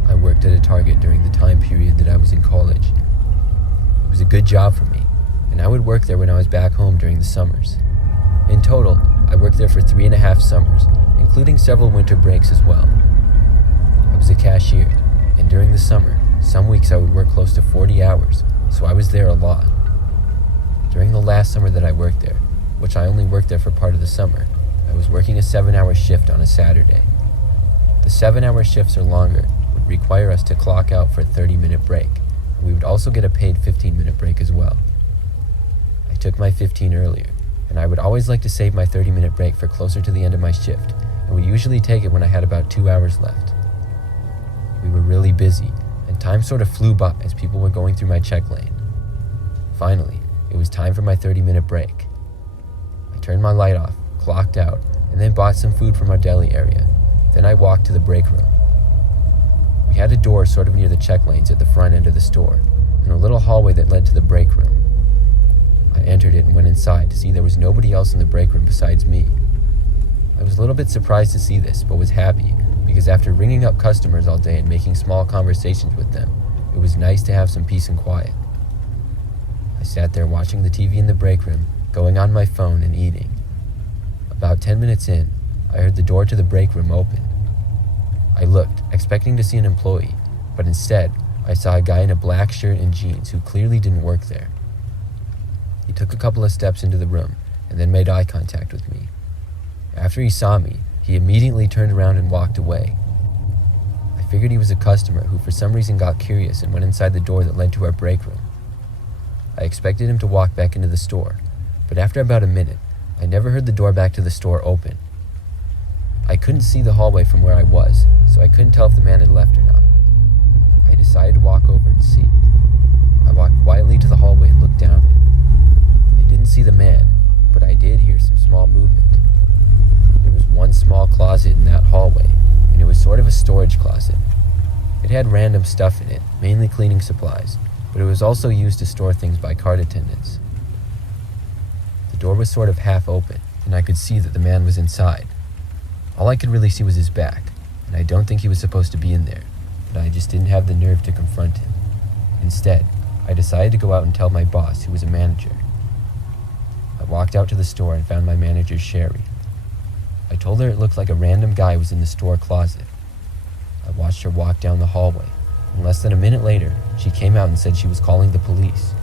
I worked at a Target during the time period that I was in college. It was a good job for me, and I would work there when I was back home during the summers. In total, I worked there for 3.5 summers, including several winter breaks as well. I was a cashier, and during the summer, some weeks I would work close to 40 hours, so I was there a lot. During the last summer that I worked there, which I only worked there for part of the summer, I was working a 7-hour shift on a Saturday. The 7-hour shifts or longer would require us to clock out for a 30-minute break, and we would also get a paid 15-minute break as well. I took my 15 earlier, and I would always like to save my 30-minute break for closer to the end of my shift, and would usually take it when I had about 2 hours left. We were really busy, and time sort of flew by as people were going through my check lane. Finally, it was time for my 30-minute break. I turned my light off, clocked out, and then bought some food from our deli area. Then I walked to the break room. We had a door sort of near the check lanes at the front end of the store, and a little hallway that led to the break room. I entered it and went inside to see there was nobody else in the break room besides me. I was a little bit surprised to see this, but was happy, because after ringing up customers all day and making small conversations with them, it was nice to have some peace and quiet. I sat there watching the TV in the break room, going on my phone and eating. About 10 minutes in, I heard the door to the break room open. I looked, expecting to see an employee, but instead, I saw a guy in a black shirt and jeans who clearly didn't work there. He took a couple of steps into the room and then made eye contact with me. After he saw me, he immediately turned around and walked away. I figured he was a customer who for some reason got curious and went inside the door that led to our break room. I expected him to walk back into the store, but after about a minute, I never heard the door back to the store open. I couldn't see the hallway from where I was, so I couldn't tell if the man had left or not. I decided to walk over and see. I walked quietly to the hallway and looked down it. I didn't see the man, but I did hear some small movement. There was one small closet in that hallway, and it was sort of a storage closet. It had random stuff in it, mainly cleaning supplies, but it was also used to store things by cart attendants. The door was sort of half open, and I could see that the man was inside. All I could really see was his back, and I don't think he was supposed to be in there, but I just didn't have the nerve to confront him. Instead, I decided to go out and tell my boss, who was a manager. I walked out to the store and found my manager, Sherry. I told her it looked like a random guy was in the store closet. I watched her walk down the hallway, and less than a minute later, she came out and said she was calling the police.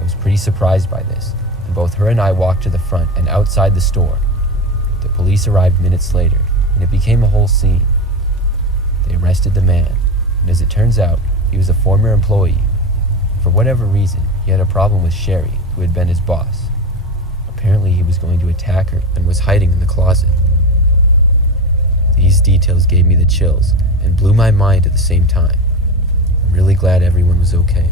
I was pretty surprised by this, and both her and I walked to the front and outside the store. The police arrived minutes later, and it became a whole scene. They arrested the man, and as it turns out, he was a former employee. For whatever reason, he had a problem with Sherry, who had been his boss. Apparently, he was going to attack her and was hiding in the closet. These details gave me the chills and blew my mind at the same time. I'm really glad everyone was okay.